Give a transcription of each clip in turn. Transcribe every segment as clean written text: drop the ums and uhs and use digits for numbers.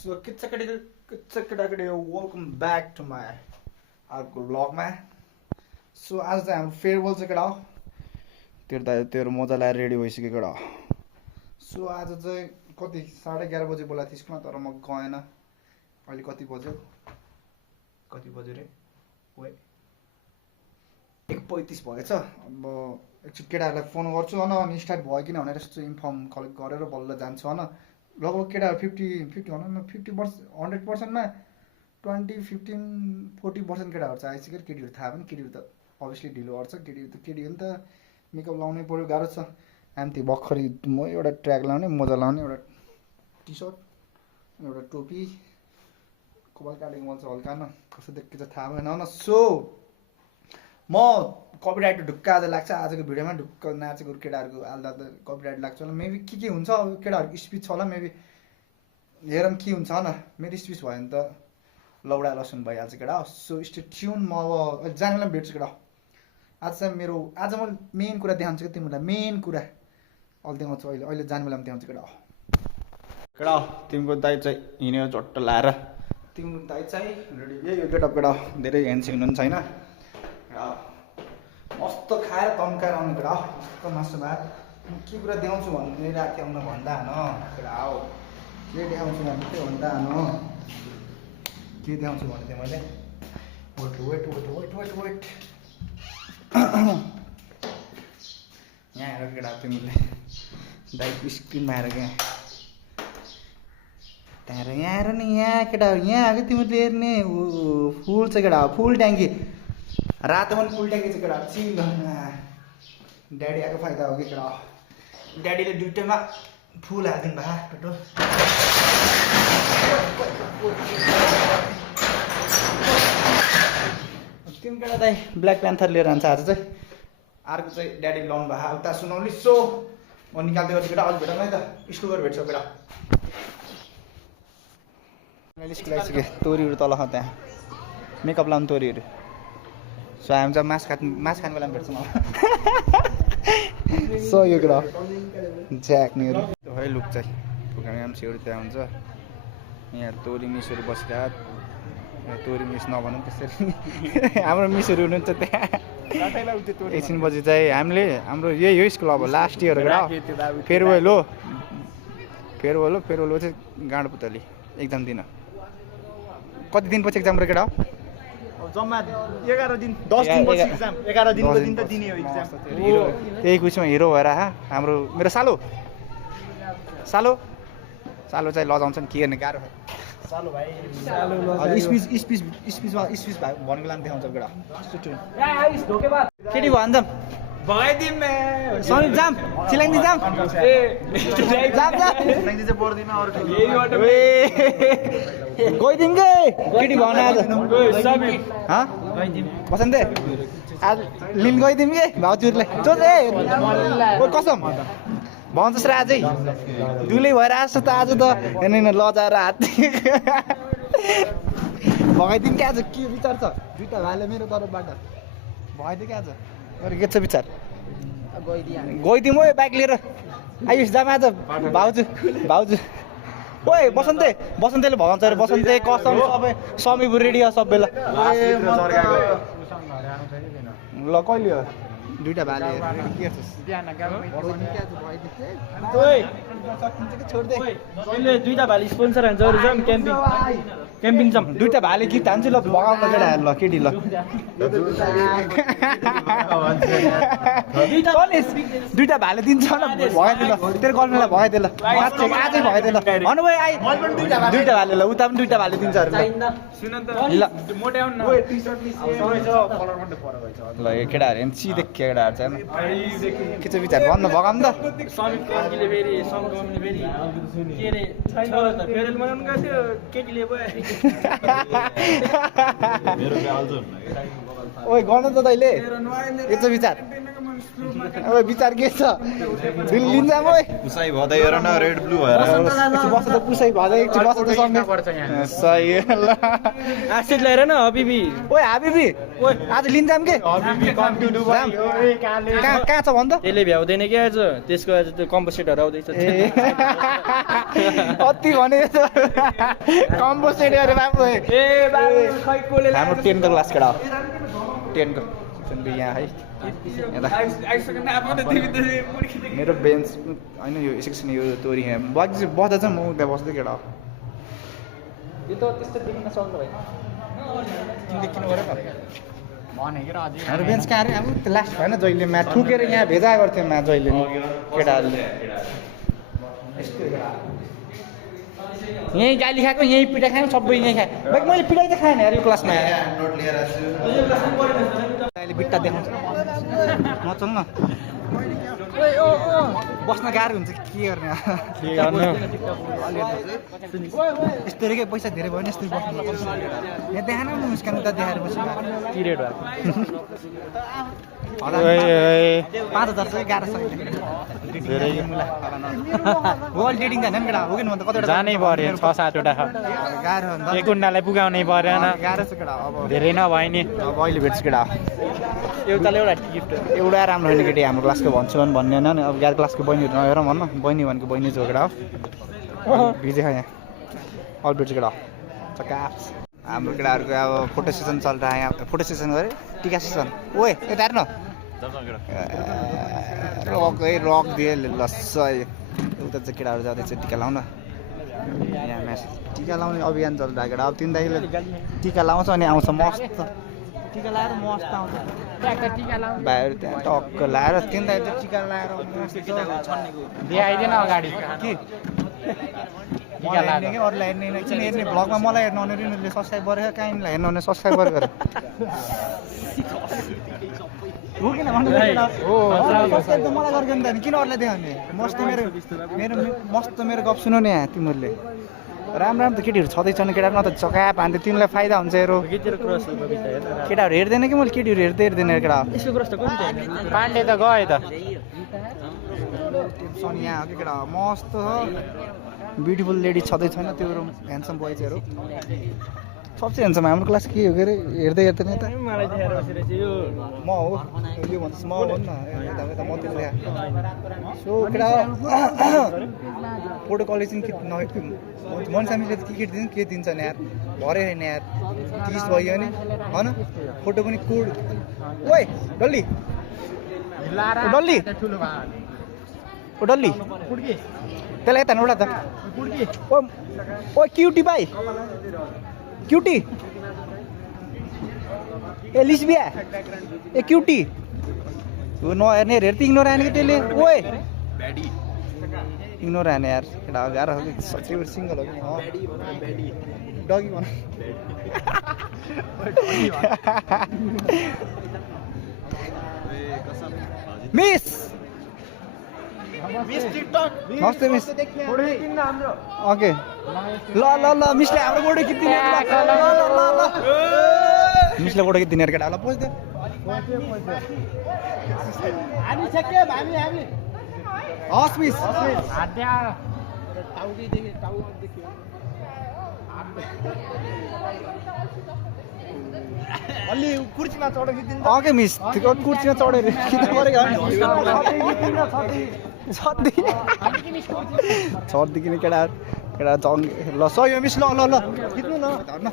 So केटाकेटी welcome back to my अर्को भ्लगमा। So आज चाहिँ हाम्रो फेयरवेल चाहिँ केटा हो, तेरो मजा लगाएर रेडी भइसक्यो केटा हो। सो आज चाहिँ कति 11:30 बजे बोलाएको थियो स्कुलमा, तर म गएन। अहिले कति बज्यो रे, 1:35 भएछ। अब एकचोटि केटाहरूलाई फोन गर्छु होइन, अनि स्टार्ट भयो किन भनेर यस्तो इन्फर्म कलेक्ट गरेर बल्ल जान्छु होइन। लगभग केटाहरू 50 भनौँ न, 50% 100%मा 20-15-40% केटाहरू चाहिँ आइसक्यो। केटीहरू थाहा पनि, केटीहरू त अभियसली ढिलो गर्छ, केटी हो नि त, मेकअप लाउनै पऱ्यो, गाह्रो छ। हामी भर्खरै म एउटा ट्र्याक लाउने, मोजा लाउने, एउटा टी सर्ट, एउटा टोपी, कपाल काटेको मन छ हल्का न, कस्तो देख्छ थाहा भएन न। सो म कपिराइट ढुक्क आज लाग्छ, आजको भिडियोमा ढुक्क नाचेको केटाहरूको आल्दा त कपिराइट लाग्छ होला। मेबी के हुन्छ, अब केटाहरूको स्पिच छ होला, मेबी हेरौँ के हुन्छ होइन। मेरो स्पिच भयो भने त लौडा लसुन भइहाल्छ केटा हो। So stay tune. म अब जाने बेला भेट्छु केटा हो। आज चाहिँ आज म मेन कुरा देखाउँछु कि तिमीलाई, मेन कुरा अहिले देखाउँछु, अहिले जाने बेलामा देखाउँछु केटा हो। केटा हो, तिम्रो दाइ चाहिँ हिँडेर झट्ट लाएर, तिम्रो दाइ चाहिँ रेडी, यही गेटअप केटा हो। धेरै ह्यान्डसी हुनुहुन्छ होइन केटा हो। मस्त खाएर तन्काएर आउनु केटा हो, मस्त मासु भात। के कुरा देखाउँछु भन्ने राति आउन भन्दा न केटा हो, के देखाउँछु भने के भन्दा न, के देखाउँछु भने थिएँ मैले। वेट यहाँ आएर केटा तिमीले दाइको स्क्रिनमा आएर क्या, त्यहाँ यहाँ आएर नि, यहाँ केटा यहाँ आएको तिमीले हेर्ने फुल छ केटा, फुल ट्याङ्की, रातो पनि फुल ट्याङ्की छ केटा, चिल। ड्याडी आएको फाइदा हो कि केटा, ड्याडीले दुइटैमा फुल हालिदिनु भए पेट्रोल। तिमी केटा दाइ ब्ल्याक प्यान्थर लिएर जान्छ आज चाहिँ, अर्को चाहिँ ड्याडी लाउनु भयो उता सुनाउली। सो म निकाल्दै गर्छु केटा, अलिक भेटौँ है त, स्कुल गएर भेट्छौ केटा। स्कुल आइसक्यो, तोरीहरू तल छ त्यहाँ, मेकअप लाउनु तोरीहरू। सो हामी चाहिँ मास खाने बेलामा भेट्छौँ अब। सो यो केटा ज्याक्नेहरू है लुक चाहिँ एमसीहरू त्यहाँ हुन्छ। यहाँ तोरी मिसहरू बसिरहेको, तोरी मिस नभनौँ त्यसरी, हाम्रो मिसहरू हुनुहुन्छ त्यहाँ। एकछिन पछि चाहिँ हाम्रो यही हो स्कुल अब लास्ट इयर हो केटा, फेयरवेल हो चाहिँ गाँडो पुतली एक्जाम दिन। कति दिनपछि एक्जाम र केटा हो? जम्मा 11 दिन 10 दिनपछि एक्जाम, 11 दिनको दिन त दिने हो एक्जाम। त्यही कुछमा हिरो भएर हाम्रो मेरो सालो चाहिँ लजाउँछ नि, के गर्ने गाह्रो सालो भाइ, स्पिच भनेको लानु देखाउँछ केटा। केटी भन्छ भगाइदिम सनी जाम चिलाङ्दी जाम जाम चिलाङ्दी चाहिँ पर्दैन अरू गइदिम के केटी भन आज बसन्ते आज लिन गइदिम के भाउजूलाई चोजे कसम भन्छस् र आजै दुलै भएर आएछ त आज त हेर्नु न लजाएर हात भगाइदिउँ क्या आज। के विचार छ दुइटा भाइले मेरो तर्फबाट भगाइदियो क्या आज, के छ विचार? गइदिउँ हो बाइक लिएर आयुष जाम आज भाउजू ओए बसन्तेले भगाउँछ अरे, बसन्ते कसम सबै समीबु रेडी हो सबैला। ल कहिले हो दुइटा भाले के छोड्दै दुइटा भाले स्पोन्सर हान्छ क्याम्पिङ जाम दुइटा भाले गीत हान्छ ल भगाउन केटा ल केटी ल दुइटा भाले दिन्छ ल भगाइदिए ल तेरो गर्लफ्रेन्डलाई भगाइदिए ल आजै भगाइदिए ल भन्नु भयो आइ दुइटा भाले ल उता पनि दुइटा भाले दिन्छ अरे ल मोटाउन न ल यो केटाहरू एमसी देख केटाहरू चाहिँ के चाहिँ विचार भन्नु भगाउँ त समित केटीले फेरि समकमले फेरि के रे छैन त फेरि मनाउनु गएको थियो केटीले भयो ओइ गर्नु त तैँले यो चाहिँ विचार अब विचार के छ लिन्छ म पुसाइ भदै हेर न रेड ब्लू भएर बस्छ त पुसाइ भदै एकछिन बस्छ त सँगै सही ल आशिष ल्याएर न हबिबी ओए हाबिबी ओए आज लिन्छाम के कहाँ छ भन् त त्यसले भ्याउँदैन कि आज त्यसको आज त्यो कम्पोसेटहरू आउँदैछ अति भने कम्पोसेट गरे बाबु ए बाबु खै कोले हाम्रो 10 को क्लास केटा हो 10 को सेक्सन बी यहाँ है मेरो बेन्च होइन यो सेक्सन यो तोरी यहाँ बस्दा चाहिँ म उता बस्दै केटा हो यो त त्यस्तो देखिन सक्नु भएन देखिनु पऱ्यो हाम्रो बेन्च कहाँ अरे अब लास्ट भएन जहिले म्याच ठुकेर यहाँ भेजा गर्थ्यो म्याच जहिले केटाहरूले यहीँ गाली खाएको यहीँ पिटा खायो सबै यहीँ खाएँ बाइक मैले पिटाइ त खाएन यार यो क्लासमा नोट लिएर आछु अहिले बिट्टा देखाउँछ नचल न बस्न गाह्रो हुन्छ के गर्ने यस्तो के पैसा धेरै भयो नि यस्तो बस्नु यहाँ देखाएन न मुस्कान उता देखाएर बस्नु के रेट 5,000 चाहिँ गाह्रो छ वर्ल्ड डेटिङ जाने पनि केटा हो कि भन्दा कतिवटा जानै पर्यो 6-7 वटा गाह्रो अन्त एक कुण्डालाई पुगाउनै परेन गाह्रो छ केटा अब धेरै नभए नि अब अहिले भेट्छ केटा एउटाले एउटा गिफ्ट एउटा राम्रो होइन केटी हाम्रो क्लासको भन्छु भने भन्ने होइन नि अब गाह्रो क्लासको बहिनीहरू नहेर भन्न बहिनी भनेको बहिनी जो केटा हो भिजे खा यहाँ अल भेट्छ केटा चकाप हाम्रो केटाहरूको अब फोटो सेसन चल्छ यहाँ फोटो सेसन गरे टिका सेसन ओए यता हेर्न रक दिए लस्स उता चाहिँ केटाहरू जाँदैछ टिका लाउन यहाँ म्याच टिका लाउने अभियान चल्दा केटा अब तिन दाइले टिका लाउँछ अनि आउँछ मस्त टिका लाएर मस्त आउँछ भाइहरू त्यहाँ टक्क लाएर तिन दाइ चाहिँ टिका लाएर ल्याइदिएन अगाडि के अरूलाई हेर्ने किन हेर्ने भ्लगमा मलाई हेर्नु भने रिनुले सब्सक्राइब गरेर काइमलाई हेर्नु भने सब्सक्राइब गरेर हो किन सब्सक्राइब त मलाई गरेको नि त किन अरूलाई देखाउने मस्त मेरो गफ सुन न यहाँ तिमीहरूले राम्रो राम्रो त केटीहरू छँदैछन् केटाहरू न त चकाप हान्थ्यो तिमीलाई फाइदा हुन्छ हेरो केटाहरू हेर्दैन कि मैले केटीहरू हेर्दैन केटा पाण्डे त गयो त सनी यहाँ हो कि केटा मस्त छ ब्युटिफुल लेडी छँदै छैन त्यो ह्यान्डसम बोइजहरू सबसे ह्यान्डसम हाम्रो क्लास के हो के अरे हेर्दै हेर्दैन यता मलाई देखाएर बसिरहेछ यो म हो यो भन्नुहोस् म हो नि त यता यता म त्यो सो केटा फोटो कलेक्सन के मनिसामीले के दिन्छ के दिन्छ नि यार भरे होइन यार 30 भयो नि होइन फोटो पनि कोड ओए डल्ली डल्ली ओ डल्ली त्यसलाई यता एउटा त ओ क्युटी भाइ क्युटी ए लिस्बिया ए क्युटी यो नहेर्ने हेर्दै इग्नोर आने कि त्यसले ओए इग्नोर आने यार केटा गाह्रो हो कि सिङ्गल हो कि डगी भन मिस नमस्ते मिस ओके ल ल ल मिसले हाम्रो फोटो खिच्दिने मिसले फोटो खिच्दिने केटा ल पस्दै हस् मिस अलि कुर्सीमा चढेर खिच्दिनु ओके मिस कुर्सीमा चढेर खिच्नु पऱ्यो छर्दी किन केटा जङ ल सही हो मिस ल ल ल खिच्नु न धर्न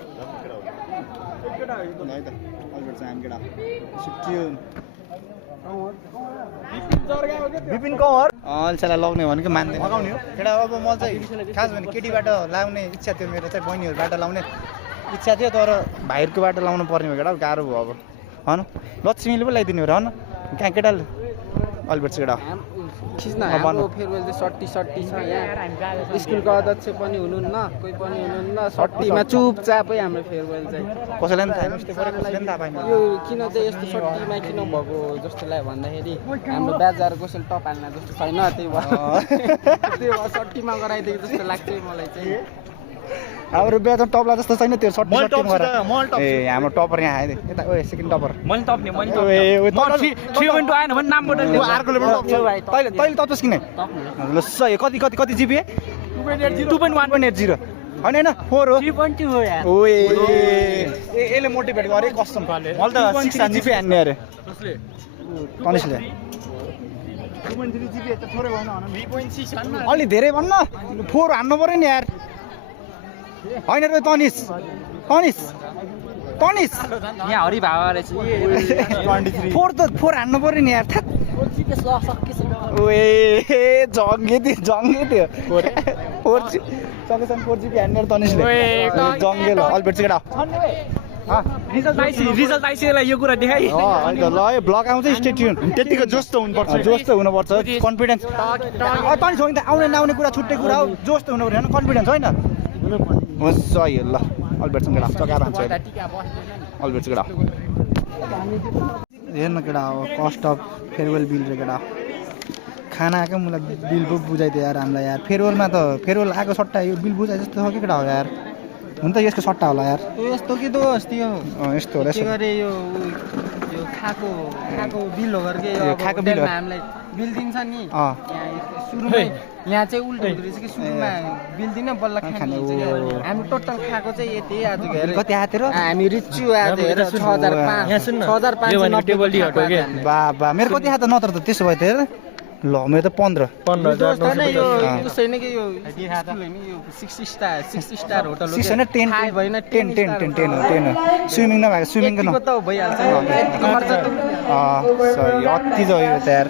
विपिन कौर अल्छालाई लगाउने भनेको मान्दैन लगाउने हो केटा अब म चाहिँ खास भने केटीबाट लाउने इच्छा थियो मेरो चाहिँ बहिनीहरूबाट लाउने इच्छा थियो तर भाइहरूकोबाट लाउनु पर्ने भयो केटा गाह्रो भयो अब होइन लक्ष्मीले पो लगाइदिने हो र होइन कहाँ केटाले अल्बर्ट केटा खिच्न हाम्रो फेयरवेल चाहिँ सट्टी छ यहाँ स्कुलको अध्यक्ष पनि हुनुहुन्न कोही पनि हुनुहुन्न सट्टीमा चुपचापै हाम्रो फेयरवेल चाहिँ कसैलाई पनि थाहा कसैलाई पनि थाहा पाएन यो किन चाहिँ यस्तो सट्टीमा किन भएको जस्तो लाग्यो भन्दाखेरि हाम्रो ब्याजहरू कसैले टप हाल्न जस्तो छैन त्यही भएर सट्टीमा गराइदिएको जस्तो लाग्छ मलाई चाहिँ हाम्रो बिहा चाहिँ टपला जस्तो छैन त्यो सर्ट मैले सर्ट टप ए हाम्रो टपर यहाँ आयो यता ओ सेकेन्ड टपर मैले टप्ने मैले ए ओ 3.2 आएन भने नाम बोल्नु ऊ अर्को लेभल टप तैले तैले टप्स किन ल सही कति कति कति जिबी 2.1.80 हैन हैन 4 हो 3.2 हो यार ओए यसले मोटिभेट गरे कस्टम मैले त 6 जिबी हान्ने अरे कसले तनिसले 2.3 जिबी त थोरै भएन भन 3.6 अलि धेरै भन्न 4 हान्नु पर्यो नि यार हैन रे तनिस तनिस तनिस यहाँ हरि भावा रहेछ 4 त 4 हान्नु पर्यो नि यार ओए जङ्गे थियो 4 सकेसन 4 जिबी हान्ने तनिसले जङ्गे ल अल्बर्ट चाहिँ केटा रिजल्ट आइसकेलाई यो कुरा देखाइ ल यो ब्लग आउँछ स्टे ट्युन त्यतिको जोस त हुनुपर्छ जोस त हुनुपर्छ कन्फिडेन्स तनिस होइन आउने नआउने कुरा छुट्टै कुरा हो जोस त हुनु पर्यो होइन कन्फिडेन्स होइन हुन्छ सही ल अल्बर्ट चाहिँ केटा चका भान्छ अल्बर्ट चाहिँ केटा हेर्न केटा हो कस्ट अफ फेयरवेल बिल रे केटा खाना आएको मलाई बिल पो बुझाइदियो यार हामीलाई यार फेयरवेलमा त फेयरवेल आएको सट्टा यो बिल बुझाइ जस्तो हो कि केटा हो यार हुन त यसको सट्टा होला यार यस्तो कि दोस्त त्यो यस्तो होला के गरे यो खाको बिल हो गरे यो खाको बिल हामीलाई बिल दिन्छ नि यहाँ सुरुमै यहाँ चाहिँ उल्टो हुँदो रहेछ कि सुरुमा बिल दिन बल्ल खाने हामी टोटल खाएको चाहिँ यति आज हेर कति आएको थियो हामी रिच्यु आज हेर 6500 बा बा मेरो कति आएको त नत्र त त्यसो भए त हेर ल मेरो त 15 यो छैन कि यो 60 स्टार होटल 6 होइन 10 भएन 10 हो स्विमिङ नभएको स्विमिङ त भइहाल्छ सही अति जो यो त यार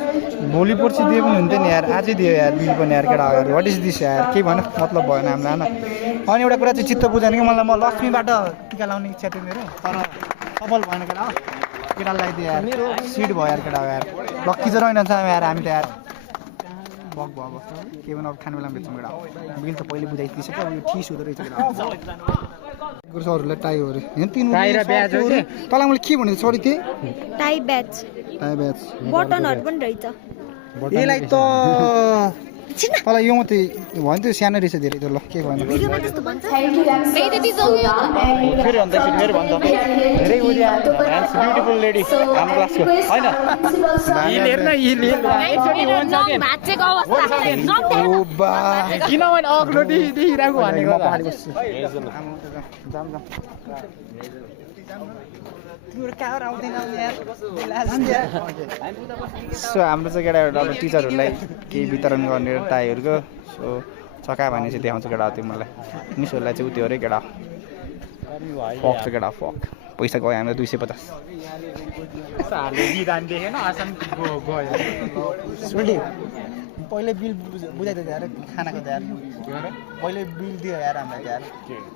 भोलि पर्सि दिए पनि हुन्थ्यो नि यार आजै दियो यार बिल पनि यार केटाहरू वाट इज दिस यार के भन मतलब भएन हामीलाई होइन अनि एउटा कुरा चाहिँ चित्त बुझेन कि मलाई म लक्ष्मीबाट टिका लाउने इच्छा थियो मेरो तर सफल भएन केटा केटालाई लगाइदियो यार मेरो सिड भयो यार केटा यार लक्की चाहिँ रहेन यार हामी त यार बक भयो अब के भन अब खाने बेलामा बेच्छौँ केटा बिल त पहिले बुझाइदिइसक्यो अब यो ठिस हुँदो रहेछ केटा गुरुसहरूलाई टाई हो अरे होइन तिन तँलाई मैले के भनेको सरी थिएँ टाई ब्याच बटनहरू पनि रहेछ यसलाई त तँलाई यो मात्रै भयो नि त्यो सानो रहेछ धेरै त्यो ल के भएन फेरि भन्दा फेरि भन्छ धेरै ब्युटिफुल लेडी हाम्रो क्लासको होइन किनभने अग्लो देखिरहेको भनेको सो हाम्रो चाहिँ केटा एउटा टिचरहरूलाई केही वितरण गर्ने टाईहरूको सो चका भने चाहिँ देखाउँछ केटा त्यो मलाई मिसहरूलाई चाहिँ उत्यो अरे केटा फक चाहिँ केटा फक पैसा गयो हाम्रो 250 पहिले बिल बुझाइदियो यार खानाको त यार पहिले बिल दियो यार हामीलाई यार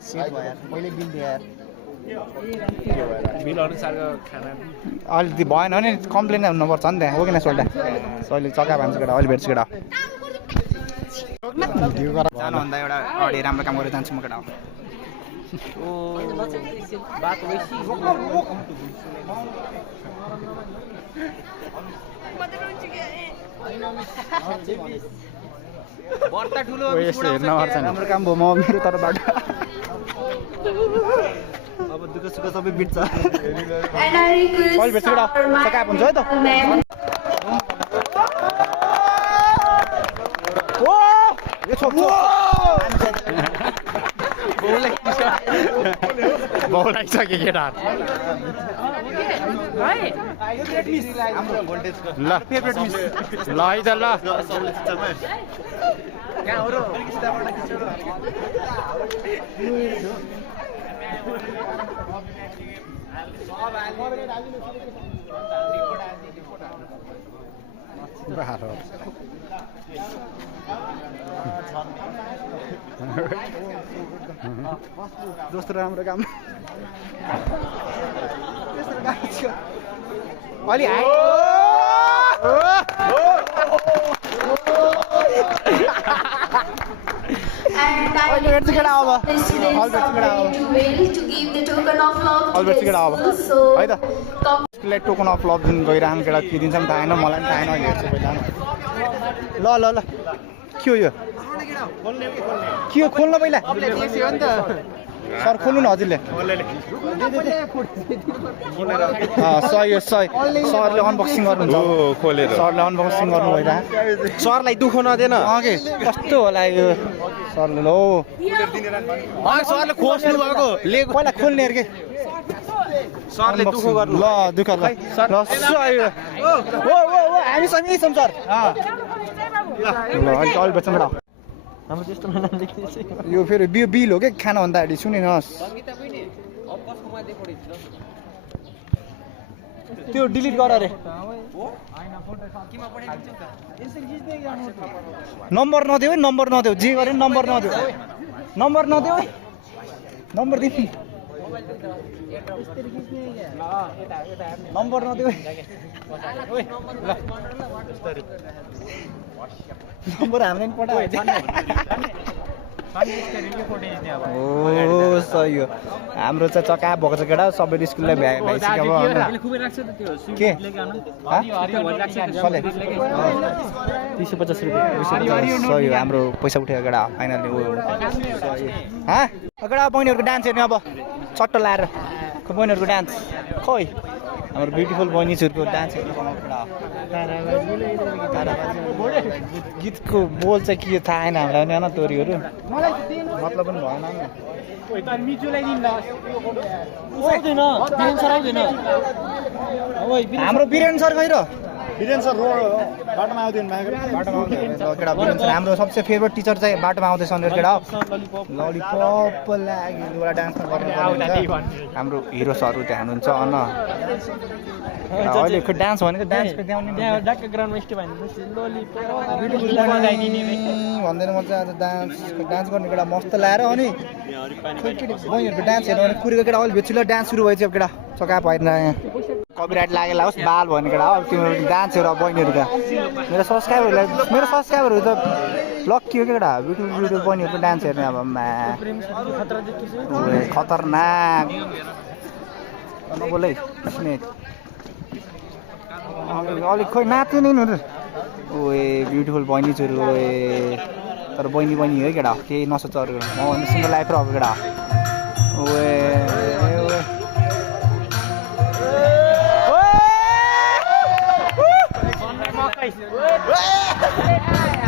सेट भयो यार पहिले बिल दियो यार बिल अनुसारको खाना अलिकति भएन भने कम्प्लेन हुनुपर्छ नि त्यहाँ हो कि न सोल्टा अहिले चक्का भान्छ केटा अहिले भेट्छु केटा जानुभन्दा एउटा अगाडि राम्रो काम गरेर जान्छु म केटा राम्रो काम भयो म मेरो तर्फबाट अब दुःख सुख सबै बिट्छ अहिले भेट्छु केटा चक्का हुन्छ है त बहुलाइसक्यो केटा ल फेभरेट मिस ल है त ल दोस्रो राम्रो काम अलि है त उसलाई टोकन अफ लभ दिन गइरहनु केटा के दिन्छ पनि थाहा होइन मलाई पनि थाहा होइन अहिले हेर्छु पहिला ल ल ल के हो यो के हो खोल्न पहिला सर खोल्नु न हजुरले सही हो सही सरले अनबक्सिङ गर्नुहुन्छ सरले अनबक्सिङ गर्नु भइरहेको सरलाई दुःख नदेन अघि कस्तो होला यो सरले लो सरले खोज्नु भएको पहिला खोल्ने अरे के सरले दुःख गर्नु ल दुःख ल ल सही हो ओ ओ ओ हामी सँगै छौँ सर ल अलि बच्चा बेटा हाम्रो त्यस्तो नाम लेखिदिएछ यो फेरि बिल हो क्या खाना भन्दाखेरि सुनिनुहोस् त्यो डिलिट गर अरे नम्बर नदेऊ है नम्बर नदेऊ जे गरे नम्बर नदेऊ नम्बर नदेऊ है नम्बर दिनु नम्बर नदेऊ है नम्बर हामीले नि पठायो ओ सही हो हाम्रो चाहिँ चका भएको छ केटा सबै स्कुललाई भ्याइसक्यो के सही हो हाम्रो पैसा उठेको केटा फाइनली केटा बहिनीहरूको डान्स हेर्ने अब चट्ट लाएर बहिनीहरूको डान्स खोइ हाम्रो ब्युटिफुल बहिनीहरूको डान्स हेर्नु गीतको बोल चाहिँ के थाहा छैन हामीलाई नि होइन तोरीहरू मतलब पनि भएन हाम्रो वीरेन सर खै र वीरेन सर बाटोमा आउँदैन केटा वीरेन सर हाम्रो सबसे फेभरेट टिचर चाहिँ बाटोमा आउँदैछ भनेर केटा ललिपप लागि एउटा डान्स गर्नु हाम्रो हिरो सरहरू त्यहाँ हुनुहुन्छ अन अहिले डान्स भनेको डान्सको डाक्क ग्राउन्डमा स्टेप भन्दैन म चाहिँ आज डान्स गर्ने केटा मस्त ल्याएर अनि बहिनीहरूको डान्स हेर्नु भने कुरेको केटा अहिले भेट्छु ल डान्स सुरु भएछ अब केटा चका भएन यहाँ कपिराइट लागेला होस् बाल भन्ने केटा अब तिम्रो डान्स हेर बहिनीहरूका मेरो सब्सक्राइबरहरू त लक्की हो केटा ब्युटिफुल बहिनीहरूको डान्स हेर्ने अब खतरनाक नबोलै अलिक खोइ नाच्ने नै हुनु ओए ब्युटिफुल बहिनी छोरी ओए तर बहिनी है केटा केही नसोच अरू म भने सिङ्गल लाइफ रहेको केटा ओए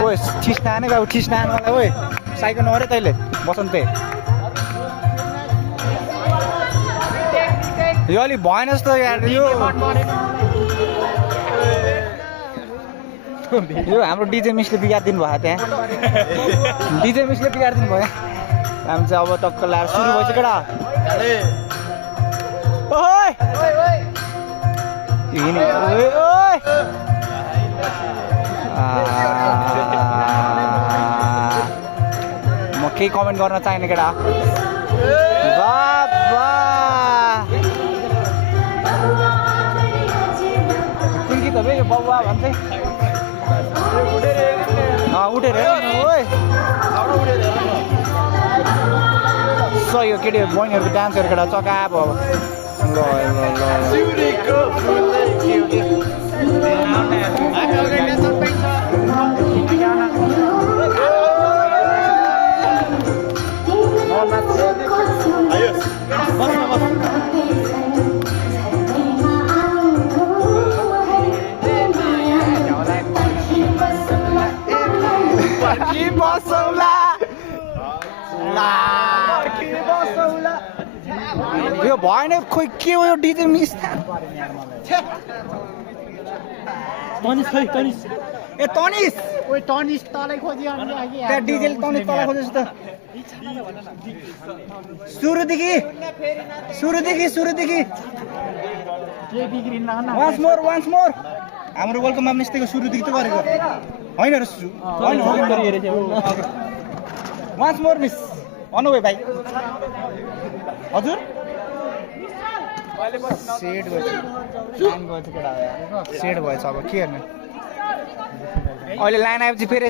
ओए ठिस्ना नै गयो ठिस्ना मलाई ओए साइकल नअरे तैँले बसन्ते यो अलिक भएन जस्तो यार यो हाम्रो डिजे मिसले बिगारिदिनु भयो त्यहाँ डिजे मिसले बिगारिदिनु भयो हामी चाहिँ अब टक्क लाएर सुरु भएछ केटा म केही कमेन्ट गर्न चाहिने केटा गीत हो यो बाबुवा भन्छ उठेर सही हो केटी बहिनीहरूको डान्सहरू केटा चका अब यो भएन खोइ के हो यो डिजे मिस ए तनिस ओए तनिस तलै खोज्यो त्यहाँ डिजेल तनिस तलै खोजेछ त सुरुदेखि वान्स मोर हाम्रो वेलकम आप निस्तेको सुरुदेखि त गरेको होइन र वान्स मोर मिस भन्नु भाइ हजुर सेड भएछ अब के हेर्ने अहिले लाइन आएपछि फेरि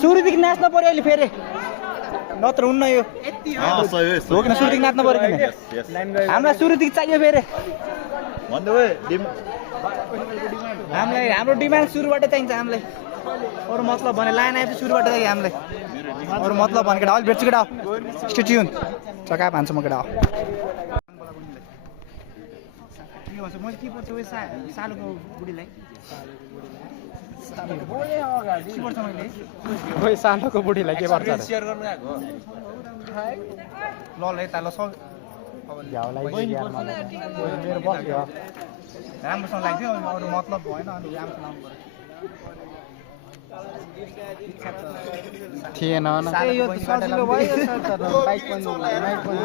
सुरुदेखि नाच्न पर्यो अहिले फेरि नत्र हुन्न यो हो किन सुरुदेखि नाच्न पर्यो किन हामीलाई सुरुदेखि चाहियो फेरि हामीलाई हाम्रो डिमान्ड सुरुबाट चाहिन्छ हामीलाई अरू मतलब भने लाइन आएपछि सुरुबाट चाहिँ हामीलाई अरू मतलब भने केटा अलिक भेट्छु केटा स्टेट्युन चका भान्छु म केटा मैले के पर्छ उयो सालुको बुढीलाई के पर्छ मैले खोइ सानोको बुढीलाई के पर्छ र ल ल यता ल सब मेरो बस्यो राम्रोसँग लाग्थ्यो अरू मतलब भएन अनि राम्रोसँग लाउनु पऱ्यो थिएन न यो त सजिलो भयो तर बाइक पनि बाइक पनि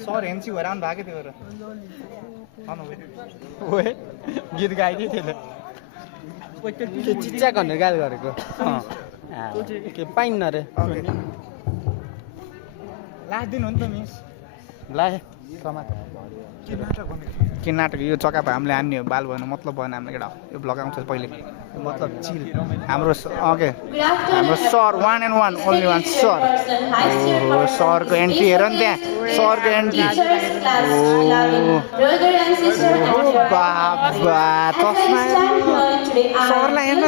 सर हेन्सी भएर आउनु भएको थियो ओए गीत गाइदियो त्यसले के चिच्चा भनेर गाली गरेको के पाइन्न रे लास्ट दिन हो नि त मिस लाए के नाटक यो चक्का हामीले हान्ने हो बाल भएन मतलब भएन हामीले केटा यो ब्लग आउँछ पहिले मतलब चिल हाम्रो ओके हाम्रो sir one and one only one sir ओहो सरको एन्ट्री हेर नि त्यहाँ सरको एन्ट्री बाबा चस्मा सरलाई हेर्न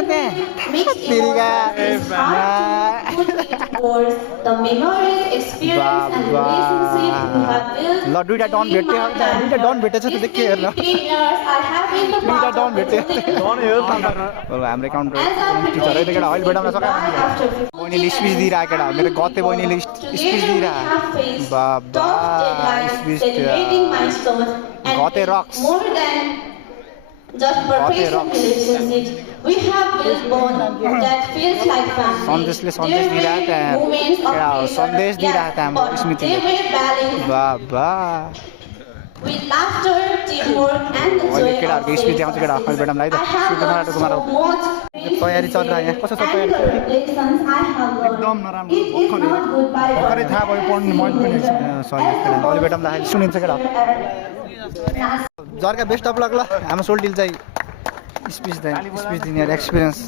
ल दुइटा डन भेट्यो दुइटा डन भेटेछ त के हेर्न दुइटा डन भेट्यो हाम्रो काउन्टर टिचर है केटा अहिले भेटाउन सक्यो बहिनीले स्पिच दिइरहेको केटा मेरो गते बहिनीले स्पिच दिइरहेको बाबा स्पिच गते रक्स Just professional relationships. We have built bond that feels like family. सन्देशले सन्देश दिइरहेको सन्देश दिइरहेको हाम्रो स्मृतिले बाबा With laughter, teamwork, and the joy केटाहरूको स्मृति आउँछ केटा अहिले भेटाउँला है त तयारी चल रहा यहाँ कसो छ तयारी एकदम नराम्रो भर्खरै थाहा भयो पढ्नु मन पनि सरी अहिले भेटाउँला सुनिन्छ केटा जर्का बेस्ट अफ लक ल हाम्रो सोल्टिल चाहिँ स्पिच दिने एक्सपिरियन्स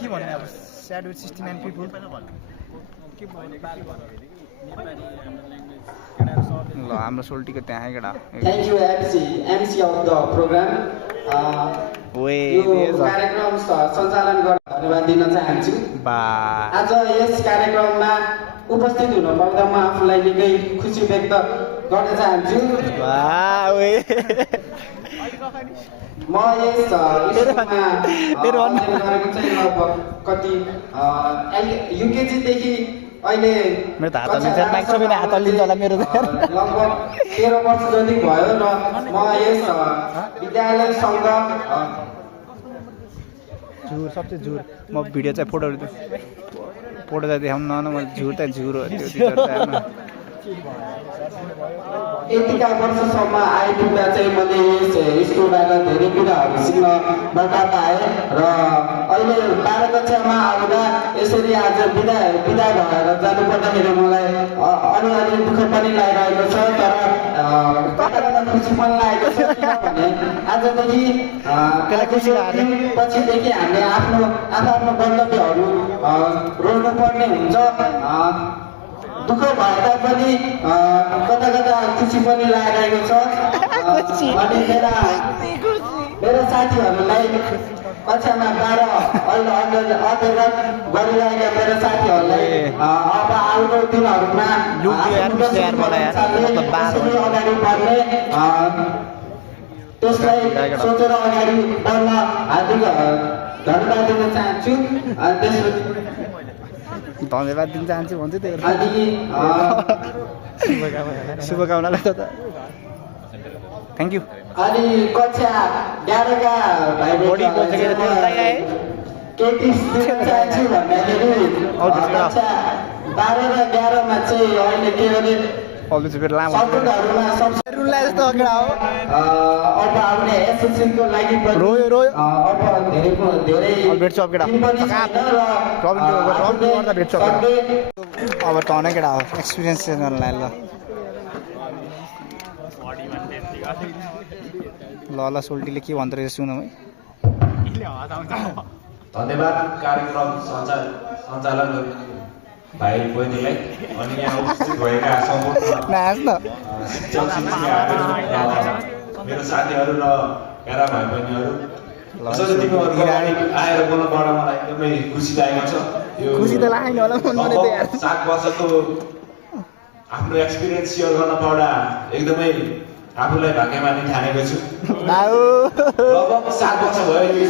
के भन्ने अब स्याड विथ 69 पिपल ल हाम्रो सोल्टीको त्यहाँ केटा Thank you MC of the program. यो कार्यक्रम सञ्चालन गर्न धन्यवाद दिन चाहन्छु। आज यस कार्यक्रममा उपस्थित हुन पाउँदा म आफूलाई निकै खुसी व्यक्त गर्न चाहन्छु। म यस स्कुलमा गरेको चाहिँ लगभग कति युकेजीदेखि अहिले लगभग 13 वर्ष जति भयो र म यस विद्यालयसँग झुर सबसे झुर म भिडियो चाहिँ फोटो चाहिँ देखाउनु न म झुर त झुर हो त्यो यतिका वर्षसम्म आइपुग्दा चाहिँ मैले यस स्कुलबाट धेरै कुराहरू सिक्न मौका पाएँ र अहिले 12 कक्षामा आउँदा यसरी आज बिदा भएर जानुपर्दाखेरि मलाई अलिअलि दुःख पनि लागिरहेको छ तर खुसी पनि लागेको छ किनभने आजदेखि पछिदेखि हामीले आफ्नो गन्तव्यहरू रोज्नुपर्ने हुन्छ दुःख भए तापनि कता कता खुसी पनि लागेको छ अनि मेरा साथीहरूलाई कक्षामा 12 अहिले अध्ययन गरिरहेका मेरो साथीहरूलाई अब आउने दिनहरूमा अगाडि बढ्ने त्यसलाई सोचेर अगाडि बढ्न हार्दिक धन्यवाद दिन चाहन्छु। धन्यवाद दिन चाहन्छु भन्छु त्यही शुभकामनालाई त थ्याङ्क यू। अनि कक्षा 11 का भाइ के टिप्स दिन चाहन्छु भन्दाखेरि कक्षा 12 र 11 मा चाहिँ अहिले के गरे सब्जेक्टहरुमा सबसे जस्तो केटा हो अब आउने एसएससीको लागि रोयो अब धेरै भेट्छ अब केटा भेट्छ अब टनै केटा हो एक्सपिरियन्स चाहिँ गर्नलाई ल ल सोल्टीले के भन्दो रहेछ सुनौँ है। धन्यवाद कार्यक्रम सञ्चालन भाइ बहिनीलाई अनि यहाँ उपस्थित भएका सम्पूर्ण शिक्षक शिक्षिकाहरू मेरो साथीहरू र प्यारा भाइ बहिनीहरू यसरी तिमीहरूको अगाडि आएर बोल्न पाउँदा मलाई एकदमै खुसी लागेको छ। यो 7 वर्षको आफ्नो एक्सपिरियन्स सेयर गर्न पाउँदा एकदमै आफूलाई भाग्यमानी ठानेको छु। लगभग 7 वर्ष भयो यो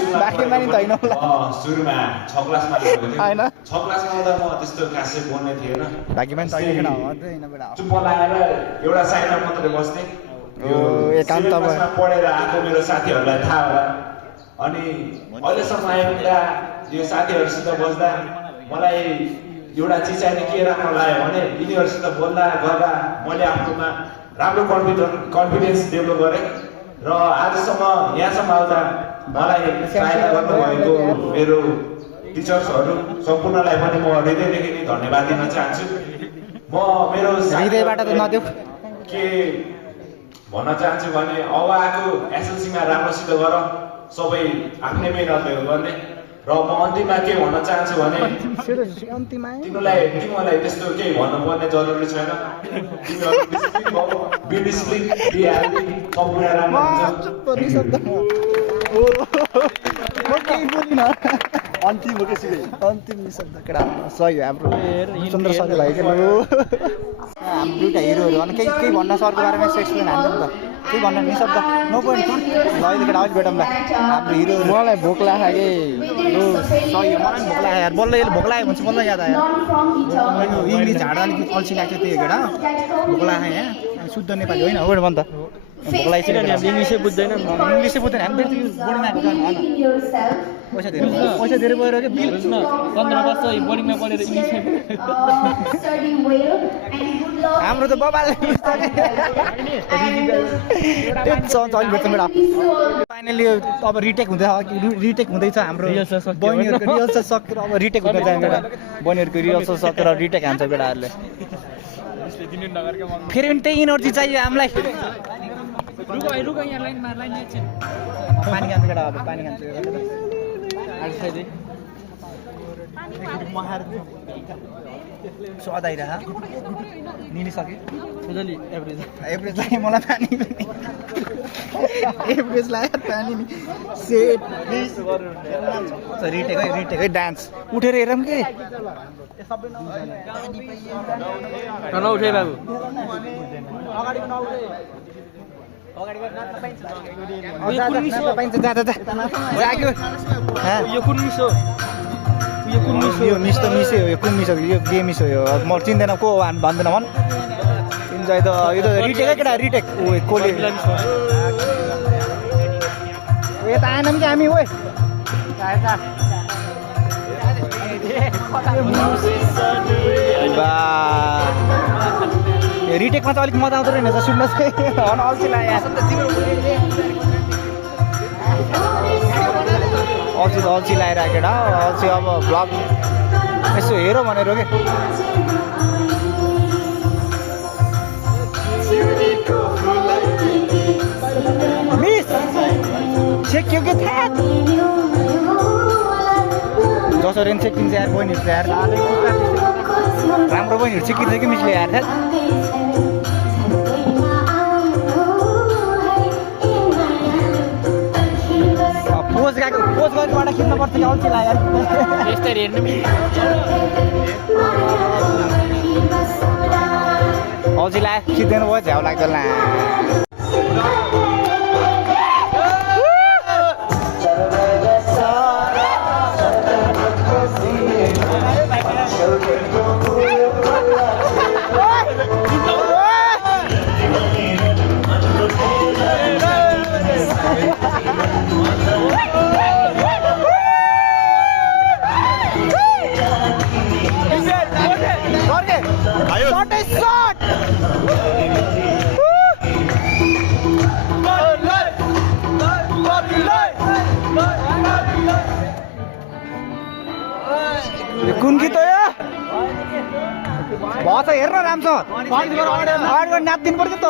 सुरुमा 6 क्लासमा लेखेको थिएँ। 6 क्लासमा आउँदा म त्यस्तो खासै बोल्ने थिएन, चुप्प लागेर एउटा साइडमा मात्रै बस्थेँ। यो क्लासमा पढेर आएको मेरो साथीहरूलाई थाहा होला। अनि अहिलेसम्म आइपुग्दा यो साथीहरूसित बस्दा मलाई एउटा चिज चाहिँ के राम्रो लाग्यो भने यिनीहरूसित बोल्दा गर्दा मैले आफ्नोमा राम्रो कन्फिडेन्स डेभलप गरेँ र आजसम्म यहाँसम्म आउँदा मलाई सहायता गर्नुभएको मेरो टिचर्सहरू सम्पूर्णलाई पनि म हृदयदेखि नै धन्यवाद दिन चाहन्छु। म मेरो हृदयबाट त नदेऊ के भन्न चाहन्छु भने अब आएको एसएलसीमा राम्रोसित गर, सबै आफ्नै मेहनतले गर्ने। र म अन्तिममा के भन्न चाहन्छु भने तिमीलाई त्यस्तो केही भन्नुपर्ने जरुरी छैन। सम्पूर्ण राम्रो अन्तिम निशब्द केटा सही हो। हाम्रो चन्द्र सरले भाइ के हाम्रो दुईटा हिरोहरू अनि केही भन्न सरको बारेमा एक्सप्लेन हान्छ नि त, केही भन्न निशब्द नो पोइन्ट ल अहिले केटा अलिक भेटौँला। हाम्रो हिरोहरू मलाई भोक लाग्यो कि लु सही हो, मलाई भोक लाग्यो यार। बल्ल यसले भोक लाग्यो भने चाहिँ बल्ल याद आयो इङ्ग्लिस झाडा अलिकति अल्छी लाग्छ त्यही केटा भोक लाग्यो यहाँ शुद्ध नेपाली होइन हो भन् त भोक लागेको छ। हामीले इङ्ग्लिसै बुझ्दैन हामी बोर्डिङमा आएको पैसा धेरै गएर कि बिल 15 वर्ष बोर्डिङमा पढेर इङ्ग्लिसै हाम्रो त बाबाले फाइनली अब रिटेक हुँदैछ हाम्रो बहिनीहरूको रिहर्सल सकेर अब रिटेक हुँदैछ बहिनीहरूको रिहर्सल सकेर रिटेक हान्छ केटाहरूले। फेरि पनि त्यही इनर्जी चाहियो हामीलाई। पानी खान्छ केटा अब पानी खान्छ स्वाद आइरह निलिसके एभरेज लाग्यो मलाई पानी एभरेज लाग्यो पानी नि सेट रिटेक है डान्स उठेर हेरौँ के नउठे बाबु यो मिस त मिसै हो, यो कुन मिस हो यो गेम मिस हो, यो म चिन्दैन को भन्दैन भन् चिन्छ त यो त रिटेकै केटा रिटेक कोले यता आएनौँ कि हामी ओए रिटेकमा चाहिँ अलिक मजा आउँदो रहेछ सुन्न चाहिँ अल्छी लाग्यो अल्छी लगाइरहेको केटा अल्छी अब भ्लग यसो हेरौँ भनेर के मिस सेक्यो के थाहा जसरी सेकिन्छ यार बहिनीहरू यार राम्रो बहिनीहरू सिकिन्छ कि मिसले यार पोज गरेबाट खिच्नुपर्छ कि अल्छी लाग्यो यस्तरी हेर्नु अल्छी लाग्यो खिच्दैन भयो झ्याउ लाग्दैन कुन गीत हो यो भन्छ हेर्न राम्रो नाच्दिनु पर्छ त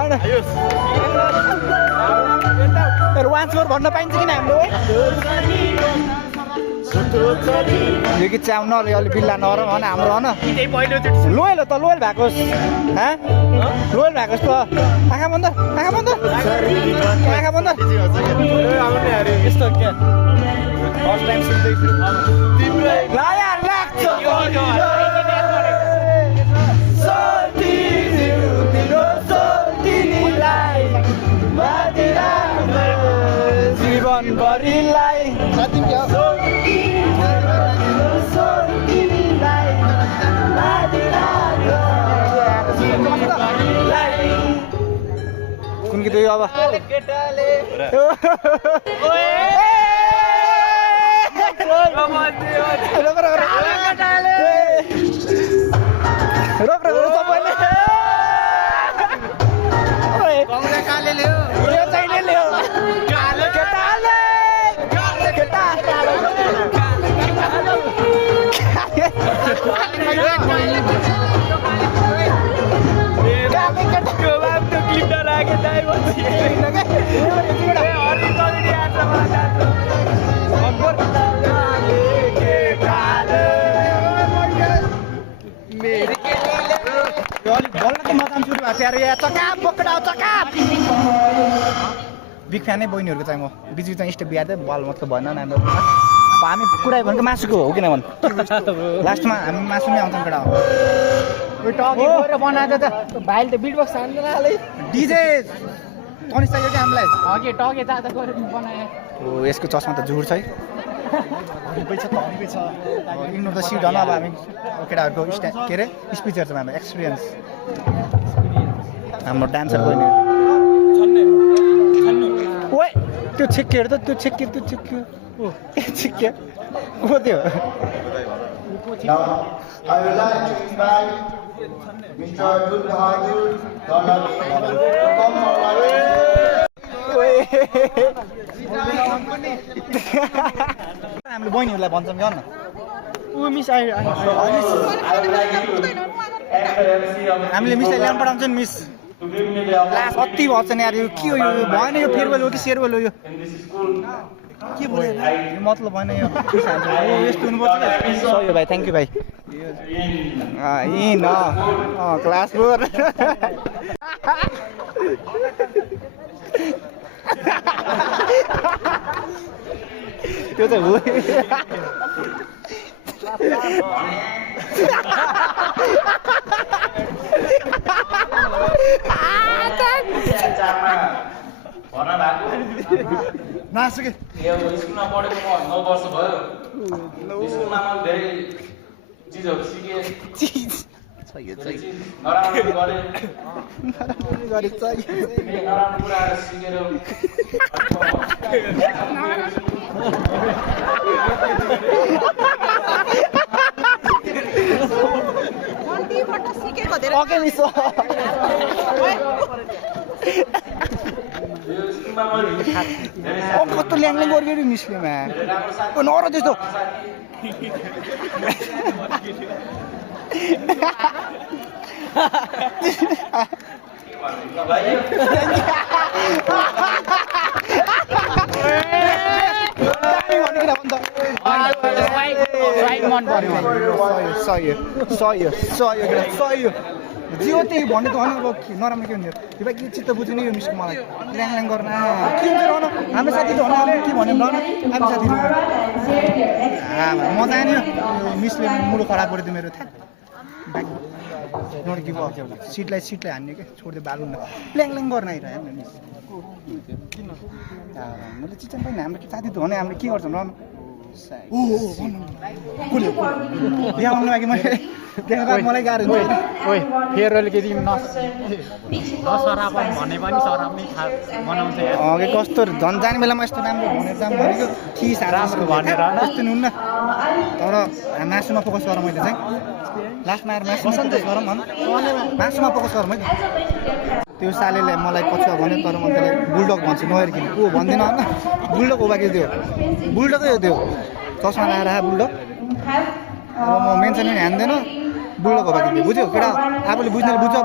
होइन वान्स मोर भन्न पाइन्छ किन हाम्रो यो गीत चाहिँ आउनु अलिक बिल्ला नरम होइन हाम्रो होइन लोयल हो त लोयल भएको लोयल भएको जस्तो आँखा बन्द आँखा बन्द आँखा बन्द यस्तो क्या फर्स्ट टाइम सुन्दैछु जीवनभरिलाई कुन गीत हो अब बिग फ्यान नै बहिनीहरूको चाहिँ म बिजु चाहिँ स्टेप बिहार्दै बल मतलब भएन हाम्रो हामी कुराइ भनेको मासुको हो किन भन् लास्टमा हामी मासु नै आउँछौँ केटा बनाएको त भाइले त बिट बक्स हान्दैन हालै डिजे तनिस चाहियो कि हामीलाई अघि टगे जाँदा गरेर बनाए हो यसको चस्मा त जुर छ है इग्नोर द सिट होइन अब हामी केटाहरूको के अरे स्पिचहरू छ हाम्रो एक्सपिरियन्स हाम्रो डान्सर बहिनी ओए त्यो छिक्केहरू त त्यो छिक्के छिक्के को त्यो Now, I would like to invite Mr. Gulbahadur Donald to come forward. हामीले बहिनीहरूलाई भन्छौँ कि न हामीले मिसलाई ल्याउनु पठाउँछ नि मिस क्लास कति भन्छ नि यार यो के हो यो भएन यो फेयरवेल हो कि सेयरवेल हो यो के बोल्यो यो मतलब भएन यो यस्तो हुनुपर्छ सही भाइ थ्याङ्क यू भाइ न क्लास 4 त्यो चाहिँ हो नासुके स्कुलमा पढेको म 9 वर्ष भयो स्कुलमा मैले धेरै चिजहरू सिकेँ नराम्रो कुराहरू सिकेर कस्तो ल्याङ्लै गर्यो मिसलेमा नर त्यस्तो जियो त्यही भन्ने त होइन अब नराम्रो के हुन्थ्यो त्यो भाइ के चित्त बुझ्नु नि यो मिसको मलाई ल्याङ गर्न के हुन्छ रहन हाम्रो साथी त भने के भन्यो रहन हामी साथी मजा आयो नि मिसले मुलो खराब गरिदियो मेरो थाहा नट गिभ अप सिटलाई हान्ने क्या छोडिदियो बालु न ल्याङ गर्न आइरह्यो मिस मैले चित्त पनि हाम्रो साथी त भने हामीले के गर्छौँ रहन मलाई गाह्रो हुन्छ फेयरवेल के दिन नसराप भने पनि सराप नै मनाउँछ अघि कस्तो झन् जाने बेलामा यस्तो राम्रो भनेर जाम भनेको थिइस् राम्रो भनेर यस्तो हुन्न तर मासुमा फोकस गरेँ मैले चाहिँ लास्टमा आएर मासुमा फोकस गरौँ मासुमा फोकस गरौँ है त्यो सालेले मलाई पछुवा भन्यो तर म त्यसलाई बुलडग भन्छु नहेरिकन को भन्दिनँ होइन बुलडग हो बाँकी त्यो बुलडगै हो त्यो चस्मा लगाएर बुलडग अब म मेन्सन पनि हान्दैन बुल्डोग हो बाँकी बुझ्यो केटा आफूले बुझ्नेले बुझ्छ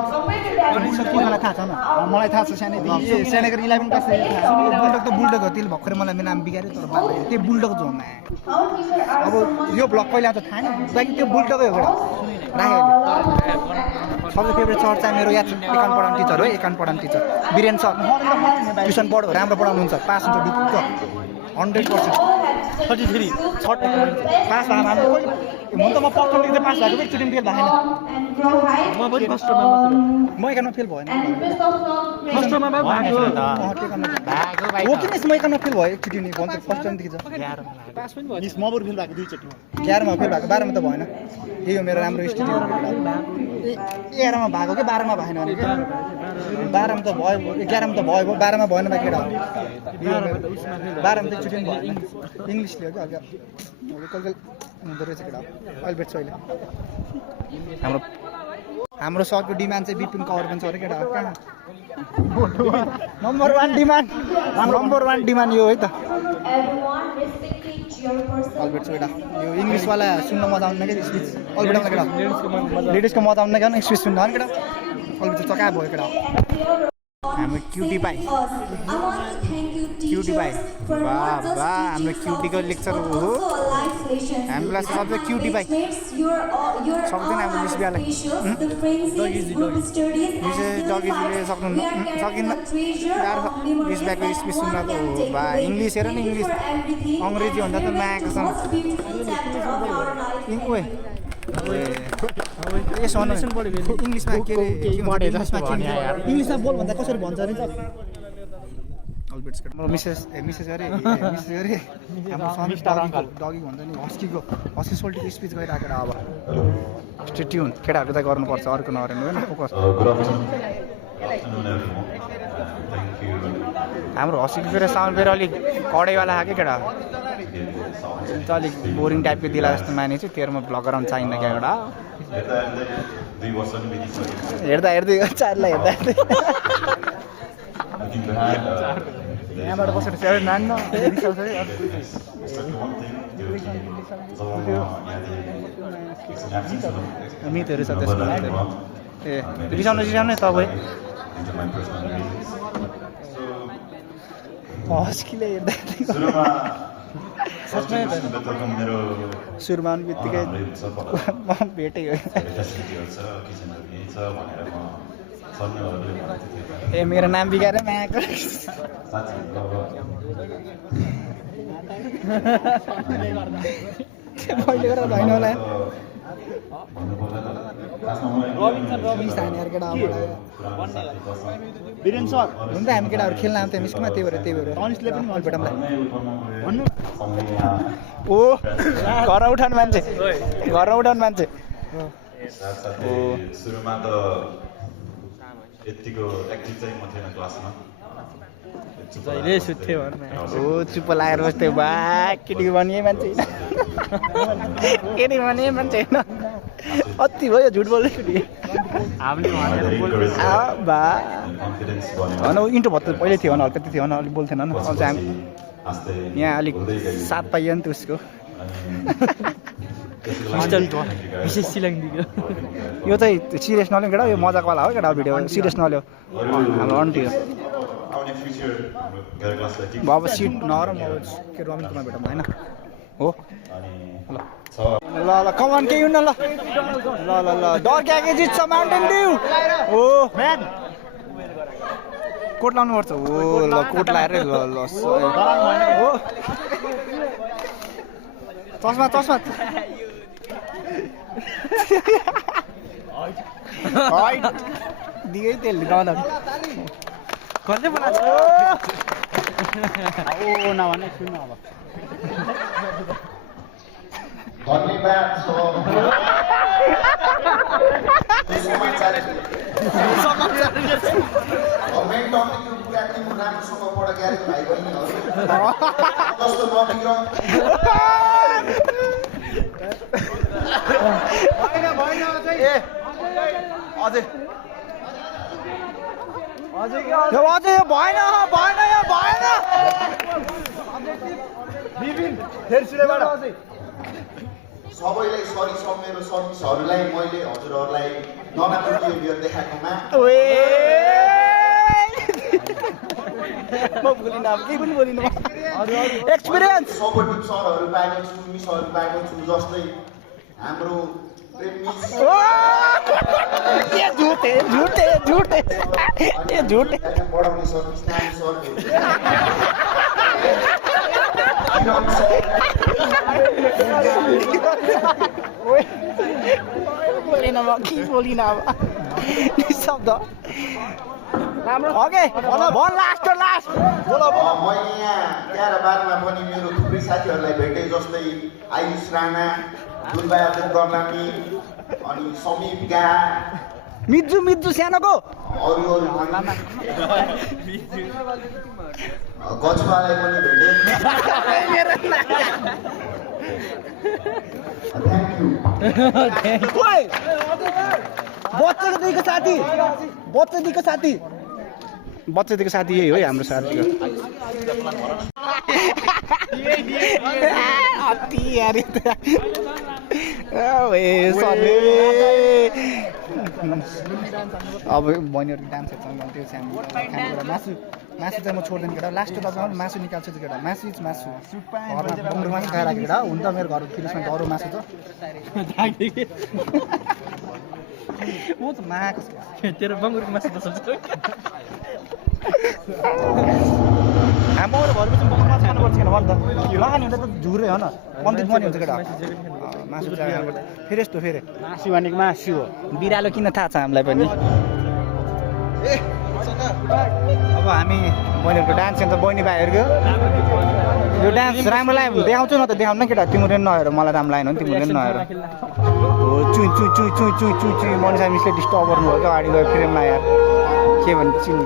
के मलाई थाहा छ न मलाई थाहा छ सानैदेखि सेनेगर 11 क्लास बुल्डोग त बुल्डोग हो त्यसले भर्खरै मलाई मेरो नाम बिगार्यो तर बाबा त्यो बुल्डोग जो हुन अब यो ब्लग पहिला त थाहा नि बाँकी त्यो बुल्डोगै हो केटा राखेँ अहिले सबसे फेभरेट सर चाहिँ मेरो याद एकाउन्ट पढाउने टिचर हो एकाउन्ट पढाउने टिचर वीरेन सर ट्युसन पढ्यो राम्रो पढाउनुहुन्छ पास हुन्छ ढुक्क 100% 33 पास भएको हाम्रो हुन त म प्रथमदेखि पास भएको एकचोटि फेल भएन म पनि फर्स्ट टर्ममा मात्र म एकाउन्टमा फेल भएन फर्स्ट टर्ममा भएको हो किन म एकाउन्टमा फेल भयो एकचोटि नि भन्छ फर्स्ट टाइमदेखि छ पास पनि भयो म बरु फेल भएको दुईचोटि 11 मा फेल भएको 12 मा त भएन यही हो मेरो राम्रो स्थिति 11 मा भएको के 12 मा भएन भने के 12 मा त भयो 11 मा त भयो 12 मा भएन बाकी केटा 12 मा त एकचोटि नि भएन इङ्ग्लिस लियो कि हल्का हुँदो रहेछ केटा अहिले भेट्छु अहिले हाम्रो सरको डिमान्ड चाहिँ बिपिन कवर पनि छ अरे केटा कहाँ नम्बर 1 डिमान्ड नम्बर 1 डिमान्ड यो है त अल्बर्ट केटा यो इङ्ग्लिसवाला सुन्न मजा आउन क्या स्पिच अल्बर्ट केटा लेडिजको मजा आउन क्या स्पिच सुन्न हो केटा अल्बर्ट चका भयो केटा हाम्रो क्युटी पाइ बाबा हाम्रो क्युटीको लेक्चर हो हाम्रो क्लास सबसे क्युटी पाइ सक्दैन हाम्रो मिस बिहालाई डगिजीले सक्नुहुन्न सकिन्न मिस बिहाको स्पिच सुन्न त हो बा इङ्ग्लिस हेर न इङ्ग्लिस अङ्ग्रेजी भन्दा त नआएको छ इङ्ग्लिसमा के अरे इङ्ग्लिसमा बोल भन्दा कसरी भन्छ अरे मिसेस अरे हाम्रो समिस डगी भन्छ नि हस्कीको हस्की सोल्टीको स्पिच गरिरहेको अब स्टेट्युन केटाहरू चाहिँ गर्नुपर्छ अर्को नगरेन होइन फोकस हाम्रो हस्कीको फेरि साउन्ड फेरि अलिक कडाइवाला खायो क्या केटा अलिक बोरिङ टाइपको दिला जस्तो माने चाहिँ तेरोमा भ्लग गराउनु चाहिन्न क्या एउटा हेर्दा हेर्दै चारलाई हेर्दा यहाँबाट बसेर स्याहार नान्न मितहरू छ त्यसमा ए रिसाउनु तपाईँ हस्कीले हेर्दा सुरुमा आउने बित्तिकै भेटै हो ए मेरो नाम बिगाएर मायाको पहिले गरेर भएन होला वीरेन सर हुन्छ हामी केटाहरू खेल्न आउँथ्यो मिसकोमा त्यही भएर अनिसले पनि अल्बर्टमलाई भन्नु ओ घरमा उठाउने मान्छे सुरुमा त यतिको एक्टिभ चाहिँ म थिएन क्लासमा जहिले सुत्थ्यो ओ चुप्प लागेर बस्थ्यो बा केटी भने मान्छे होइन अति भयो झुट बोल्दै केटी बा होइन इन्टो भत्तो पहिल्यै थियो भने त्यति थियो भने अलिक बोल्थेन नि अझ हामी यहाँ अलिक साथ पाइयो नि त उसको विशेष सिलङदेखि यो चाहिँ सिरियस नलियो केटा यो मजाकवाला हो केटा भिडियो सिरियस नलियो हाम्रो अन्टी हो अब सिट नरम के रमिन कुमार भेटौँ होइन हो ल ल कमान केही हुन्न ल ल ल ल डर्क्याके जित्छ माउन्टेन ड्यू हो कोट लाउनुपर्छ हो ल कोट लाएर ल ल हो चस्मा दिगै तेल गाउँदा कसले बोलाएको ओ नभने सुन्नु अब धन्यवाद अझै भएन फेरि सबैलाई सरी सब मेरो सर्भिसहरूलाई मैले हजुरहरूलाई नराम्रो बिहेभियर देखाएकोमा म बोलिन अब केही पनि बोलिन एक्सपिरियन्स सपोर्टिभ सरहरू पाएको छु मिसहरू पाएको छु जस्तै हाम्रो प्रेम मिस झुटे पढाउने सर कृष्णानी सर बोलिन अब के बोलिन अब शब्द ओके भन लास्ट बोलो मैले यहाँ 11-12मा पनि मेरो थुप्रै साथीहरूलाई भेटेँ जस्तै आयुष राणा दुर्बायादेव गर्लामी अनि समीप गा मिज्जु सानोको अरू गछुवालाई पनि भेटेँ थ्याङ्क यू बच्चादेखिको साथी यही हो हाम्रो साथी अब बहिनीहरू डान्सहरूसँग त्यो चाहिँ मासु चाहिँ म छोड्दैन केटा लास्ट तपाईँ मासु निकाल्छु त्यो केटा मासु घरमा बङ्गुर मासु खाएर केटा हुन त मेरो घरको फिरिसमा अरू मासु त म त माको तेरो बङ्गुरको मासु त हाम्रो घरमा चाहिँ बङ्गुर मासु खानुपर्छ किन भन्दा लगानी हुन्छ त झुरै हो न कम्ती पनि हुन्छ केटा मासु फेरि यस्तो फेरि मासु भनेको मासु हो बिरालो किन थाहा छ हामीलाई पनि अब हामी बहिनीहरूको डान्स हुन्छ बहिनी भाइहरूको यो डान्स राम्रो लाग्यो भने देखाउँछु न त देखाउनु न केटा तिमीले नहेर मलाई राम्रो लागेन भने तिमीले नहेर हो चुई मनिषा मिसले डिस्टर्ब गर्नुभयो क्या अगाडि गयो फ्रेममा यार के भन्छ चिन्नु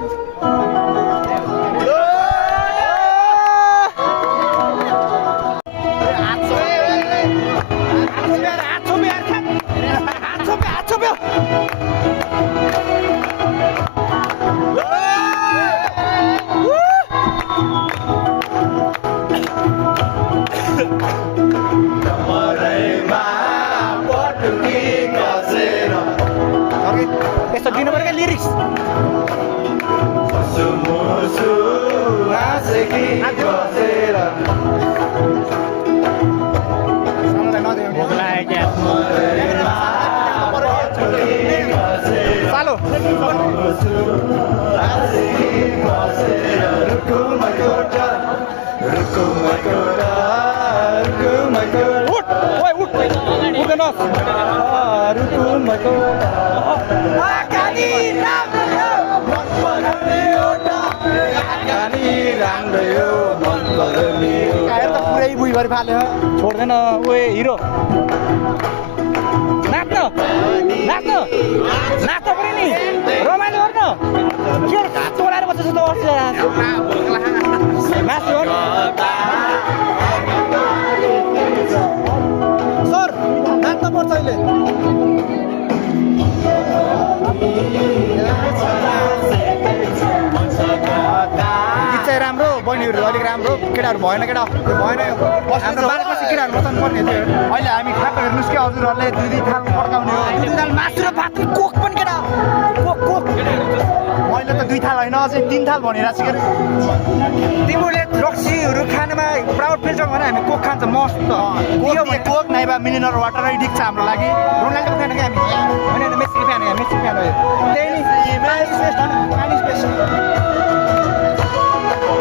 यस्तो दिनु पर्यो क्या लिरिक्स सालो पुरै बुई गरी फाल्यो छोड्दैन ओए हिरो नाच्न पनि नि रमाइलो गर्नु के तोलाएर बस्छ जस्तो मासु सर नाच्न पर्छ अहिले गीत चाहिँ राम्रो बहिनीहरू अलिक राम्रो केटाहरू भएन केटा भएन बाह्रपछि केटाहरू बचाउनु पर्ने थियो अहिले हामी खाएको हेर्नुहोस् कि हजुरहरूले दुई थाल पड्काउने हो दुई थाल मासु र भात कोक पनि केटा कोक मैले त दुई थाल होइन अझै 3 थाल भनिरहेको छु के तिमीले रक्सीहरू खानामा प्राउड फिल छ भने हामी कोक खान्छ मस्त कोक नाइबा मिनरल वाटर ठिक छ हाम्रो लागि रोनाल्डो फ्यान क्या हामी होइन मेस्सी फ्यान हो त्यही नि पानी स्पेस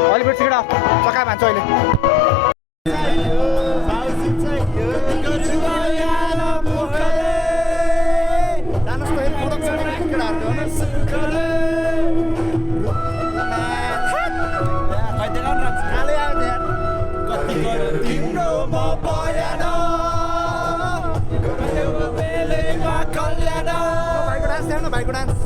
अहिले बेट्छ केटा चक्का भान्छ अहिले भाइको डान्स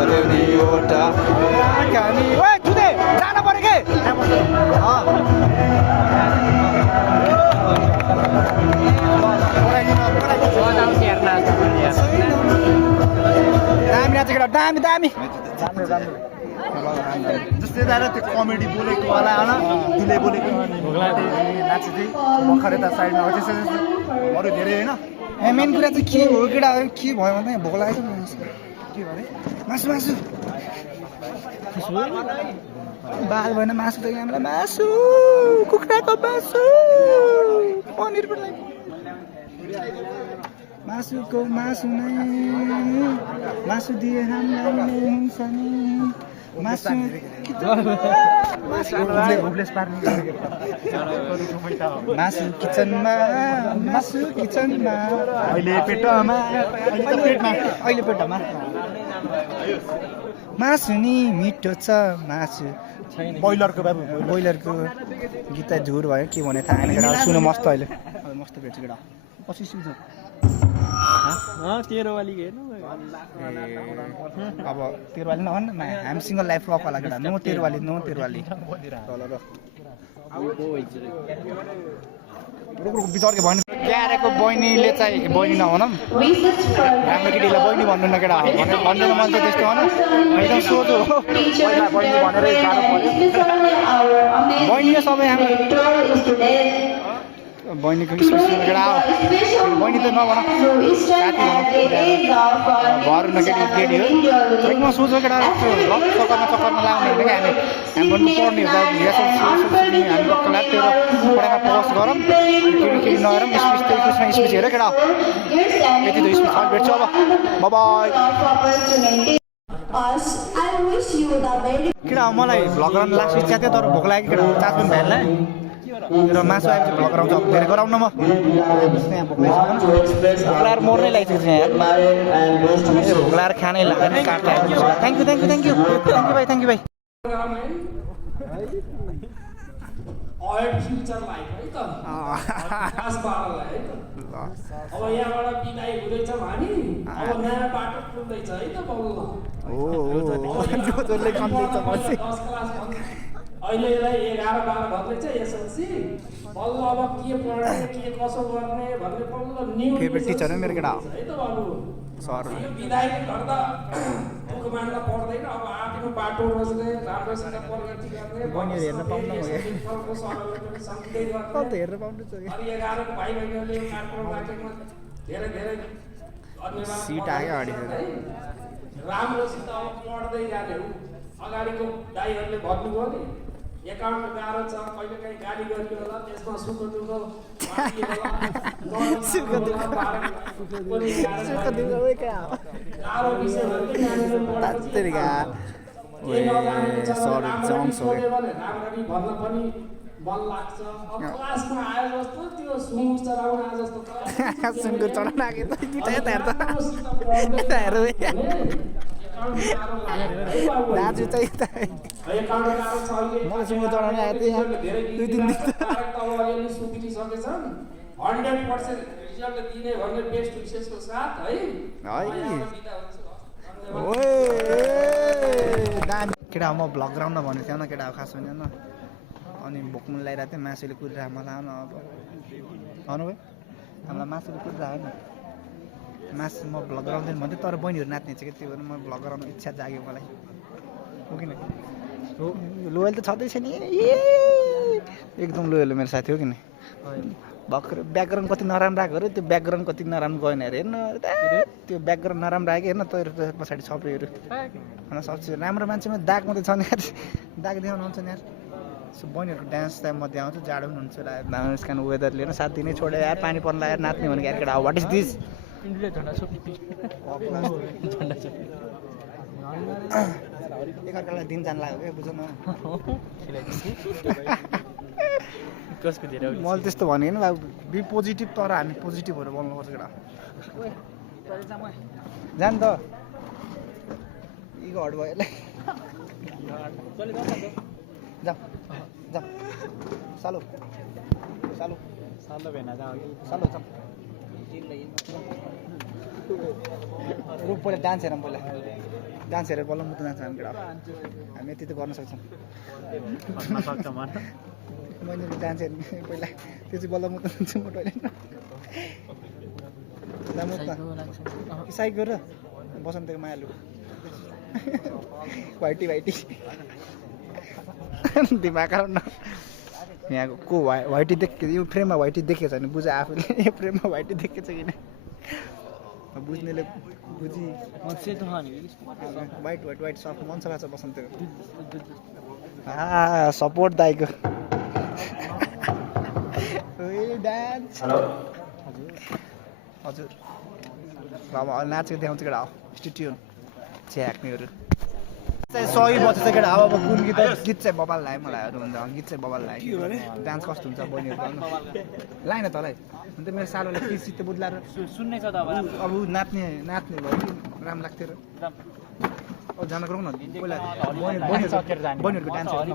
पर्यो नि एउटा आँखानी ओए जुदे जान पर्यो के दामी नाचेको केटा दामी दामी जस्तै दादा त्यो कमेडी बोलेको वाला होइन दुले बोलेको नाचे चाहिँ भर्खरै त साइडमा हो त्यस्तो अरू धेरै होइन ए मेन कुरा चाहिँ के हो केटा के भयो भने भोक लागेको छ के भयो मासु मासु बाल भएन मासु त हामीलाई मासु कुखुराको मासु पनिर पनि मासुको मासु नै मासु दिए हामीलाई हुन्छ नि मासु मासु किचनमा अहिले पेटमा अहिले पेटमा मासु नि मिठो छ मासु बोइलरको बाबु बोइलरको गीत झुर भयो के भने थाहा छैन केटा सुन मस्त अहिले मस्त भेट्छ केटा पछि सुन्छ तेरोवालीको हेर्नु अब तेरवाली नभन् हामी सिङ्गल लाइफ रकवाला केटा नो तेरवाली बिचर्के भन्नु क्यारेको बहिनीले चाहिँ बहिनी नभनौँ राम्रो केटीलाई बहिनी भन्नु न केटा भन्दैन मन चाहिँ त्यस्तो होइन एकदम सोझो हो पहिला बहिनी भनेर गाह्रो पऱ्यो बहिनी सबै हाम्रो बहिनीको स्पेसल केटा बहिनी त नभन साथी भर न केटी हो एकदम सोझो केटा चक्करमा लाउने होइन क्या हामी भन्नु पढ्ने हामी डक्टरलाई त्यो पढाइमा फोकस गरौँ केटी नगरौँ स्पिच त्यही कुसमा स्पिच हेर केटा यति त स्पिच भेट्छ अब बाई केटा मलाई भ्लग गराउनु लास्ट इच्छा थियो तर भोक लाग्यो केटा चार्ज पनि भ्यानलाई र मासु आएपछि भ्लग गराउँछ अब धेरै गराउन म भोक लाएर मर्नै लागिसकेको छ यहाँ भोक लाएर खानै लागेन काट्दा थ्याङ्क यू भाइ थ्याङ्क यू भाइ फ्युचरलाई है त खास बाटोलाई है त अब यहाँबाट बिदाई हुँदैछ भने अब नयाँ बाटो खुल्दैछ है त बल्ल अहिले यसलाई 11-12 भन्दैछ एसएलसी बल्ल अब के पढ्ने के कसो गर्ने भन्ने बल्ल न्यू फेभरेट टिचर मेरो केटा है त बाबु सर बिदाई गर्दा दुःख मान्न पर्दैन अब आफ्नो बाटो रोज्ने राम्रोसँग प्रगति गर्ने बहिनीहरू हेर्न पाउनु हेर्न पाउनु अनि 11 को भाइ बहिनीहरूले यो कार्यक्रम राखेकोमा धेरै धेरै धन्यवाद सिट आयो अगाडि राम्रोसित अब पढ्दै जाने हो अगाडिको दाइहरूले भन्नुभयो नि एकाउन्ट गाह्रो छ कहिलेकाहीँ गाली गरियो होला त्यसमा सुख दुःख गाह्रो विषयहरू राम्ररी भन्न पनि मन लाग्छ अब क्लासमा आए जस्तो त्यो सुँगुर चढाउन आए जस्तो सुँगुर चढाउन आएको त दुईटा दाजु चाहिँ मलाई सुँगुर चढाउन आएको थियो 2-3 दिन 100% रिजल्ट दिने भन्ने बेस्ट विशेषको साथ है केटा म भ्लग गराउन भनेको थिएन केटा खास होइन अनि भोक्नु लगाइरहेको थिएँ मासुले कुदिरहेको मलाई आउन अब आउनु भयो हामीलाई मासुले कुदिरहेको होइन मासु म भ्लग गराउँदैन भन्थेँ तर बहिनीहरू नाच्ने चाहिँ त्यो भएर म भ्लग गराउनु इच्छा जाग्यो मलाई हो किन हो लोयल त छँदैछ नि एकदम लोयल मेरो साथी हो किन भर्खर ब्याकग्राउन्ड कति नराम्रो आएको अरे त्यो ब्याकग्राउन्ड कति नराम्रो गएन अरे हेर्न त्यो ब्याकग्राउन्ड नराम्रो आएको हेर्न तैँहरू पछाडि छपेहरू होइन सक्छ राम्रो मान्छेमा दाग मात्रै छ नि यार दाग देखाउनु हुन्छ नि यार सो बहिनीहरूको डान्स टाइम मध्ये आउँछ जाडो पनि हुन्छ यस कारण वेदरले होइन 7 दिनै छोडेर यार पानी पर्न लगाएर नाच्ने भनेको यार केटा वाट इज दिस एकअर्कालाई दिन जान लाग्यो क्या बुझ न मैले त्यस्तो भनेको नि बी पोजिटिभ तर हामी पोजिटिभहरू बोल्नुपर्छ केटा जान त इगो हट भयो यसलाई जा जा सालो सालो सालो भेना जा सालो जा रुक पहिला डान्स हेरौँ पहिला डान्स हेरेर बल्ल मुटु जान्छ हामी केटा हामी यति त गर्न सक्छौँ मैले डान्स हेर्ने पहिला त्यो चाहिँ बल्ल मुटु जान्छ म टोइलेट साइक गरेर बसन्तको मायालु वाइटी दिमाग न यहाँको को वाइटी देखे यो फ्रेममा वाइटी देखेको छैन बुझ आफूले यो फ्रेममा वाइटी देखेको छ किन बुझ्नेले बुझी वाइट सफ्ट मन छ बसन्तको सपोर्ट दाइको डान्स हजुर अब नाचेको देखाउँछ केटा हो स्टिट्युन छ्याक्नेहरू सही बच्चा चाहिँ केटा अब कुन गीत चाहिँ बबाल लाग्यो मलाई हुन्छ गीत चाहिँ बबाल लाग्यो डान्स कस्तो हुन्छ बहिनीहरू लाइन तँलाई अन्त मेरो सालोले के सित्ते बुझ्लाएर सुन्ने छ त अब नाच्ने भयो कि राम्रो लाग्थ्यो र अब जान गरौँ न पहिला बहिनीहरूको डान्स हेर्नु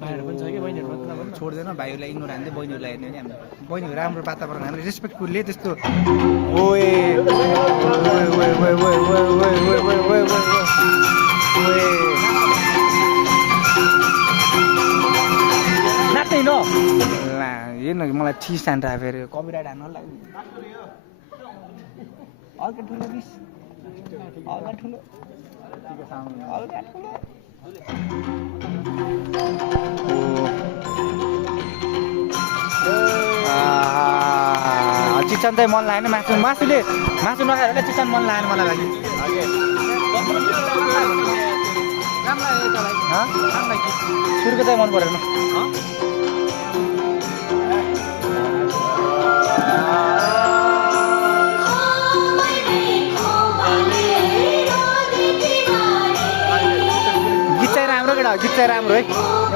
भाइहरू पनि छ कि बहिनीहरू छोड्दैन भाइहरूलाई इग्नोर हान्दै बहिनीहरूलाई हेर्ने भने हामी बहिनीहरू राम्रो वातावरण हामीले रेस्पेक्टफुलले त्यस्तो नाच्ने न हेर्नु मलाई ठिस हान्छ फेरि कपिराइट हान्नु लाग्यो हल्का ठुलो बिस हल्का ठुलो चिकन चाहिँ मन लागेन मासु नखाएर चिकन मन लागेन मलाई लागि सुरुको चाहिँ मन परेन गीत चाहिँ राम्रो है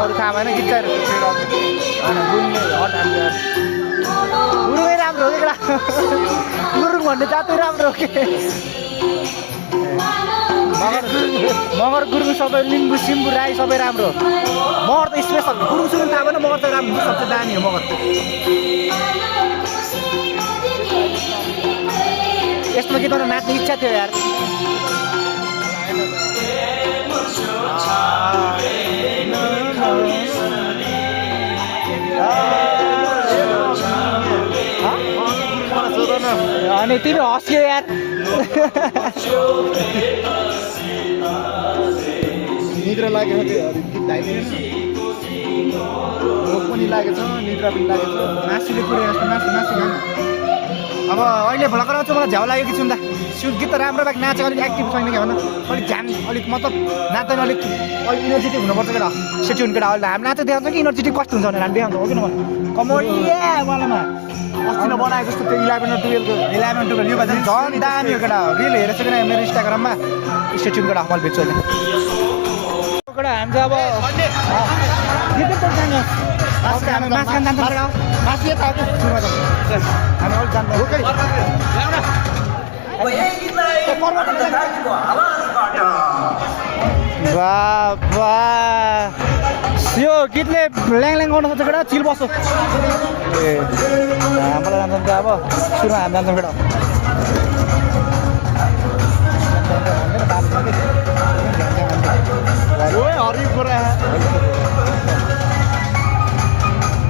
अरू थाहा भएन गीत चाहिँ गुरुङै राम्रो हो कि केटा गुरुङ भन्ने जातै राम्रो हो कि मगर गुरुङ सबै लिम्बू सिम्बू राई सबै राम्रो मगर त स्पेसल गुरुङ सुरुङ थाहा भएन मगर त राम्रो सबसे दामी हो मगर यस्तो गीतमा त नाच्ने इच्छा थियो यार अनि तिमी हँस्यो यार निद्रा लागेको गीत गाइदिएन रोग पनि लागेको छ निद्रा पनि लागेको छ नासीले पुऱ्याए जस्तो नासी खानु अब अहिले भर्खर आउँछ मलाई झ्याउ लाग्यो कि सुन्दा गीत त राम्रो बाइक नाचेको अलिक एक्टिभ छैन कि भन अलिक ध्यान अलिक मतलब नाच्दैन अलिक इनर्जेटिक हुनुपर्छ केटा सेट्युन केटा अहिले हामी नाचेको देखाउँछ कि इनर्जेटिक कस्तो हुन्छ भनेर हामी देखाउँछ हो कि न कमोडिया वालामा अस्ति न बनाएको जस्तो त्यो 11 र 12 यो झन् दामी हो केटा रिल हेरेको छ कि मेरो इन्स्टाग्राममा सेट्युन केटा मैले भेट्छु अहिले केटा हामी चाहिँ अब हामी मास खान जान्छौँ केटा मास यता आउँछ सुरुमा जान्छ हामी अलिक जान्छ यो गीतले ल्याङ गर्नु सक्छ केटा चिल बस्छ ए हामीलाई जान्छौँ अब सुरुमा हामी जान्छौँ केटा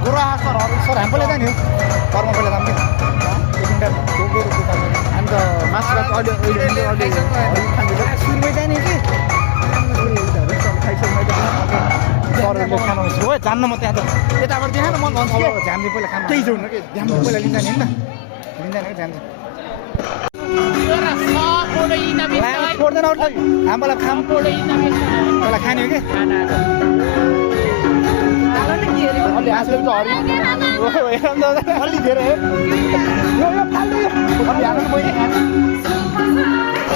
गोरा सर हामी पहिला जाने हो कर्म पहिला जाने अन्त मासु भात सुरुमै जाने कि सरहरूले खानु हो जान्न म त्यहाँ त यताबाट त्यहाँ न मन भन्छु कि झ्याम्जी पहिला खानु त्यही जाउँ न कि झ्याम्बु पहिला लिँदैन नि लिँदैन कि झ्याम्जी छोड्दैन हामीलाई खाम पहिला खाने हो कि अलि हाँसेर त अलि धेरै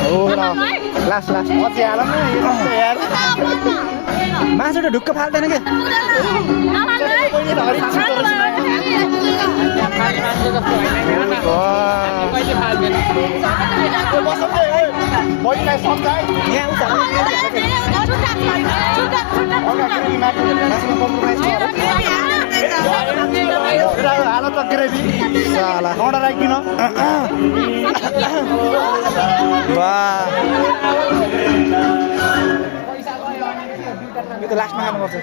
हो ल लास्ट अझै हाल न यार मासु त ढुक्क फाल्दैन के यहाँ हाल त ग्रेभी साला अर्डर आइकिन वाह यो त लास्टमा खानुपर्छ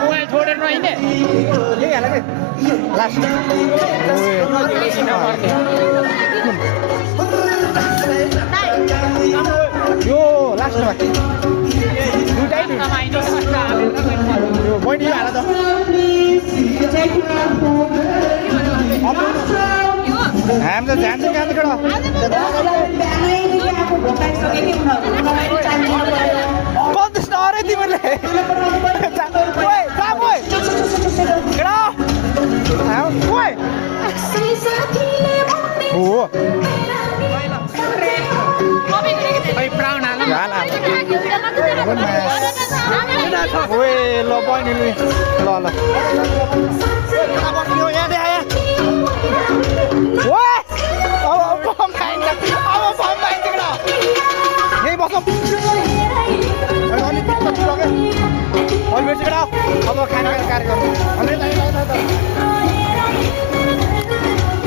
मोबाइल छोडेर नहिँड्ने यही हाल के लास्ट यो लास्टमा दुइटै यो बैनी हाल त हामी त जान्छौँ कहाँ केटा कस्तो अरे तिमीले ल बहिनी ल ल यही बसौँ अलिक बेसी केटा अब खाना कार्यक्रम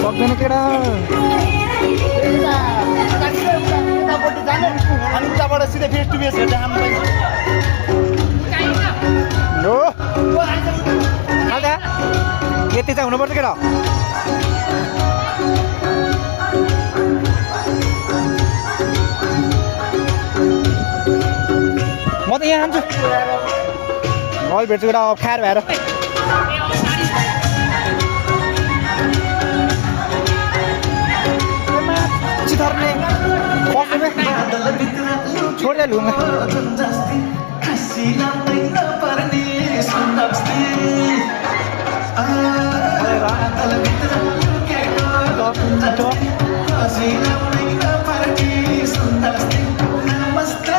सक्दैन केटा अनि उताबाट सिधै फेस टु फेस हेर्दा आउनु पाइन्छ हो यति चाहिँ हुनुपर्छ केटा म त यहाँ आउँछु अहिले भेट्छु केटा अब खाएर भएर चिथर्ने छोड्दै लुगा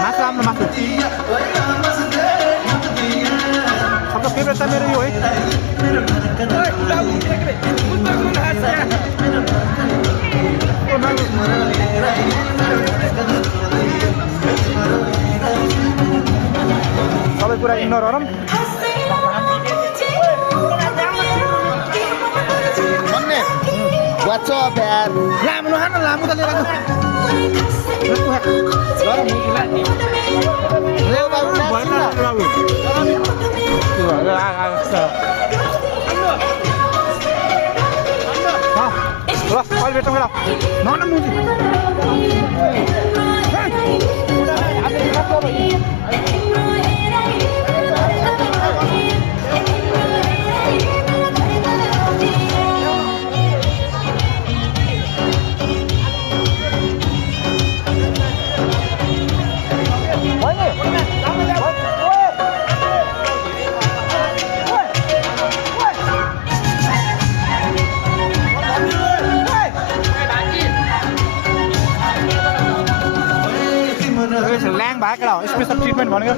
मासु राम्रो मासु सबको फेभरेट त मेरो यो है सबै कुरा इग्नोर गरौँ भन्ने व्हाट्सअप यार लामो नखानु लामो त लिएर ल अहिले भेटौँ केटा नमुजी ल्याङ भएको केटा स्पेसल ट्रिटमेन्ट भनेको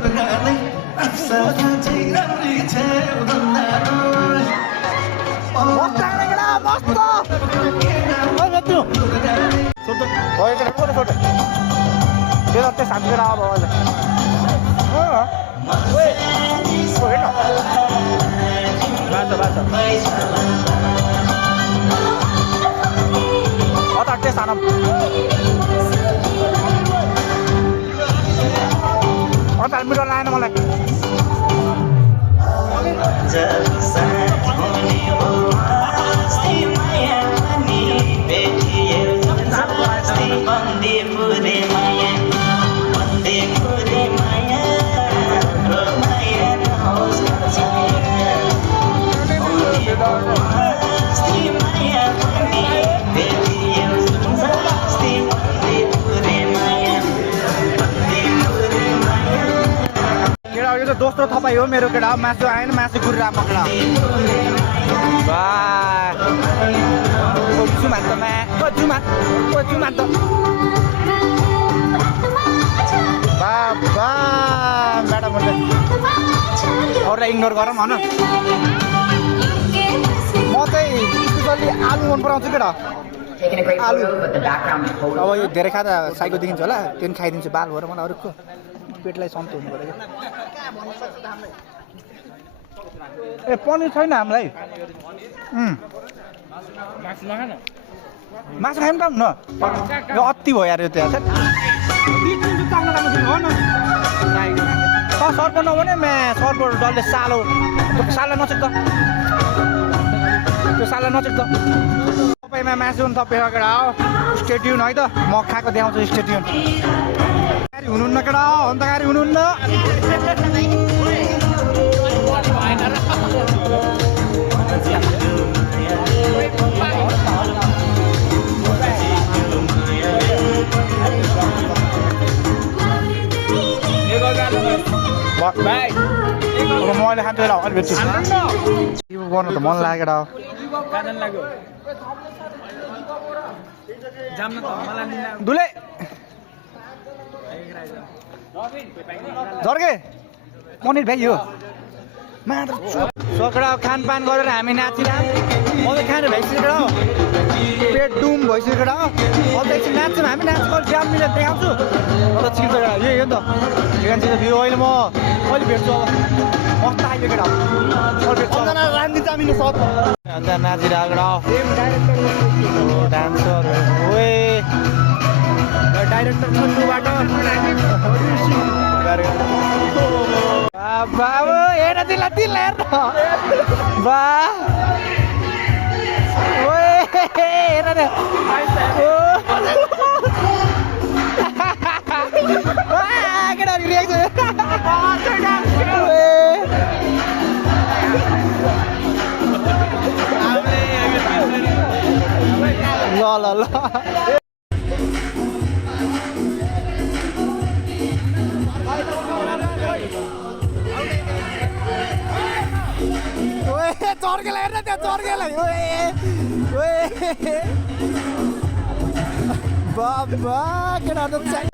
त्यो शान्ति केटा अब अतट्टे सानम अन्त मिठो लागेन मलाई यो त दोस्रो थपाइ हो मेरो केटा मासु आएन मासु गुरिरहेको म केटा जुमा त जुमा त बाबा म्याडम अरूलाई इग्नोर गरौँ भन चाहिँ स्पेसल्ली आलु मन पराउँछु केटा आलु अब यो धेरै खाँदा साइको देखिन्छ होला त्यो पनि खाइदिन्छु बाल भएर मलाई अरूको पेटलाई सन्त हुनु पऱ्यो ए पनिर छैन हामीलाई मासु खायौँ काम न यो अति भयो यार यो त्यहाँ सर्प नभने सर्प डल्ले सालो नचेक त त्यो साला नचेक त तपाईँमा मासु पनि तपाईँको केटा हो स्टेट्युन है त म खाएको देखाउँछु स्टेट्युन हुनुहुन्न केटा हो अन्तकारी हुनुहुन्न अब म अहिले खान्छु होला अलि बेच्छु गर्नु त मन लागेर दुले झर्के पनिर भ्याइयो सकडा खानपान गरेर हामी नाचिरहँ म त खाने भइसकेर पेट डुम भइसकेर अब एकछिन नाच्छौँ हामी नाच्नु जाम मिलेर देखाउँछु अन्त चिन्छ केटा यही हो नि त चिन्छ फेरि अहिले म अहिले भेट्छु अब मस्त आइयो केटा रामदिन्छ हामी सब अन्त नाचिरहेको डान्सर ओए डाइरेक्टर छन्नुबाट बाबु हेर दिला दिला हेर बा ओए हेर न केटा रिएक्सन ल ल ल चर्केलाई हेर्न त्यहाँ चर्केलाई बाबा केटाहरू त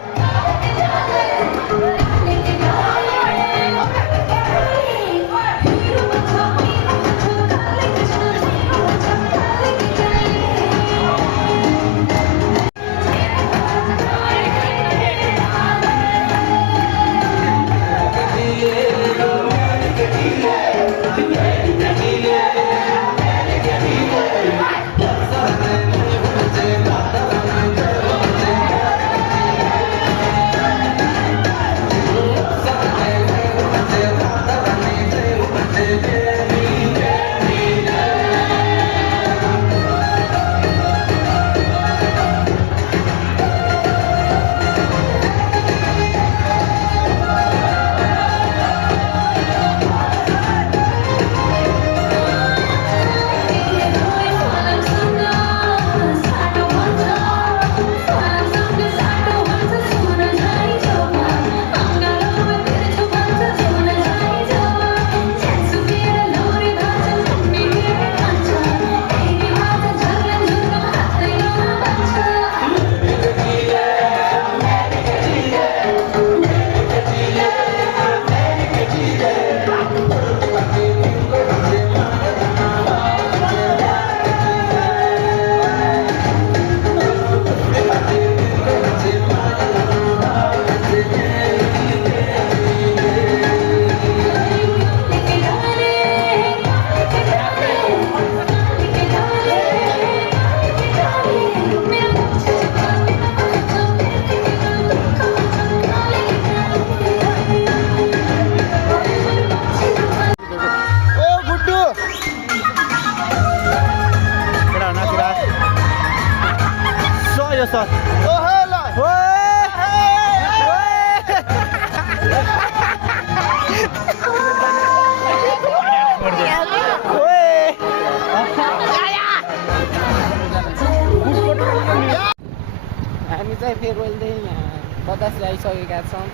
हामी चाहिँ फेयरवेलदेखि यहाँ बतासे आइसकेका छौँ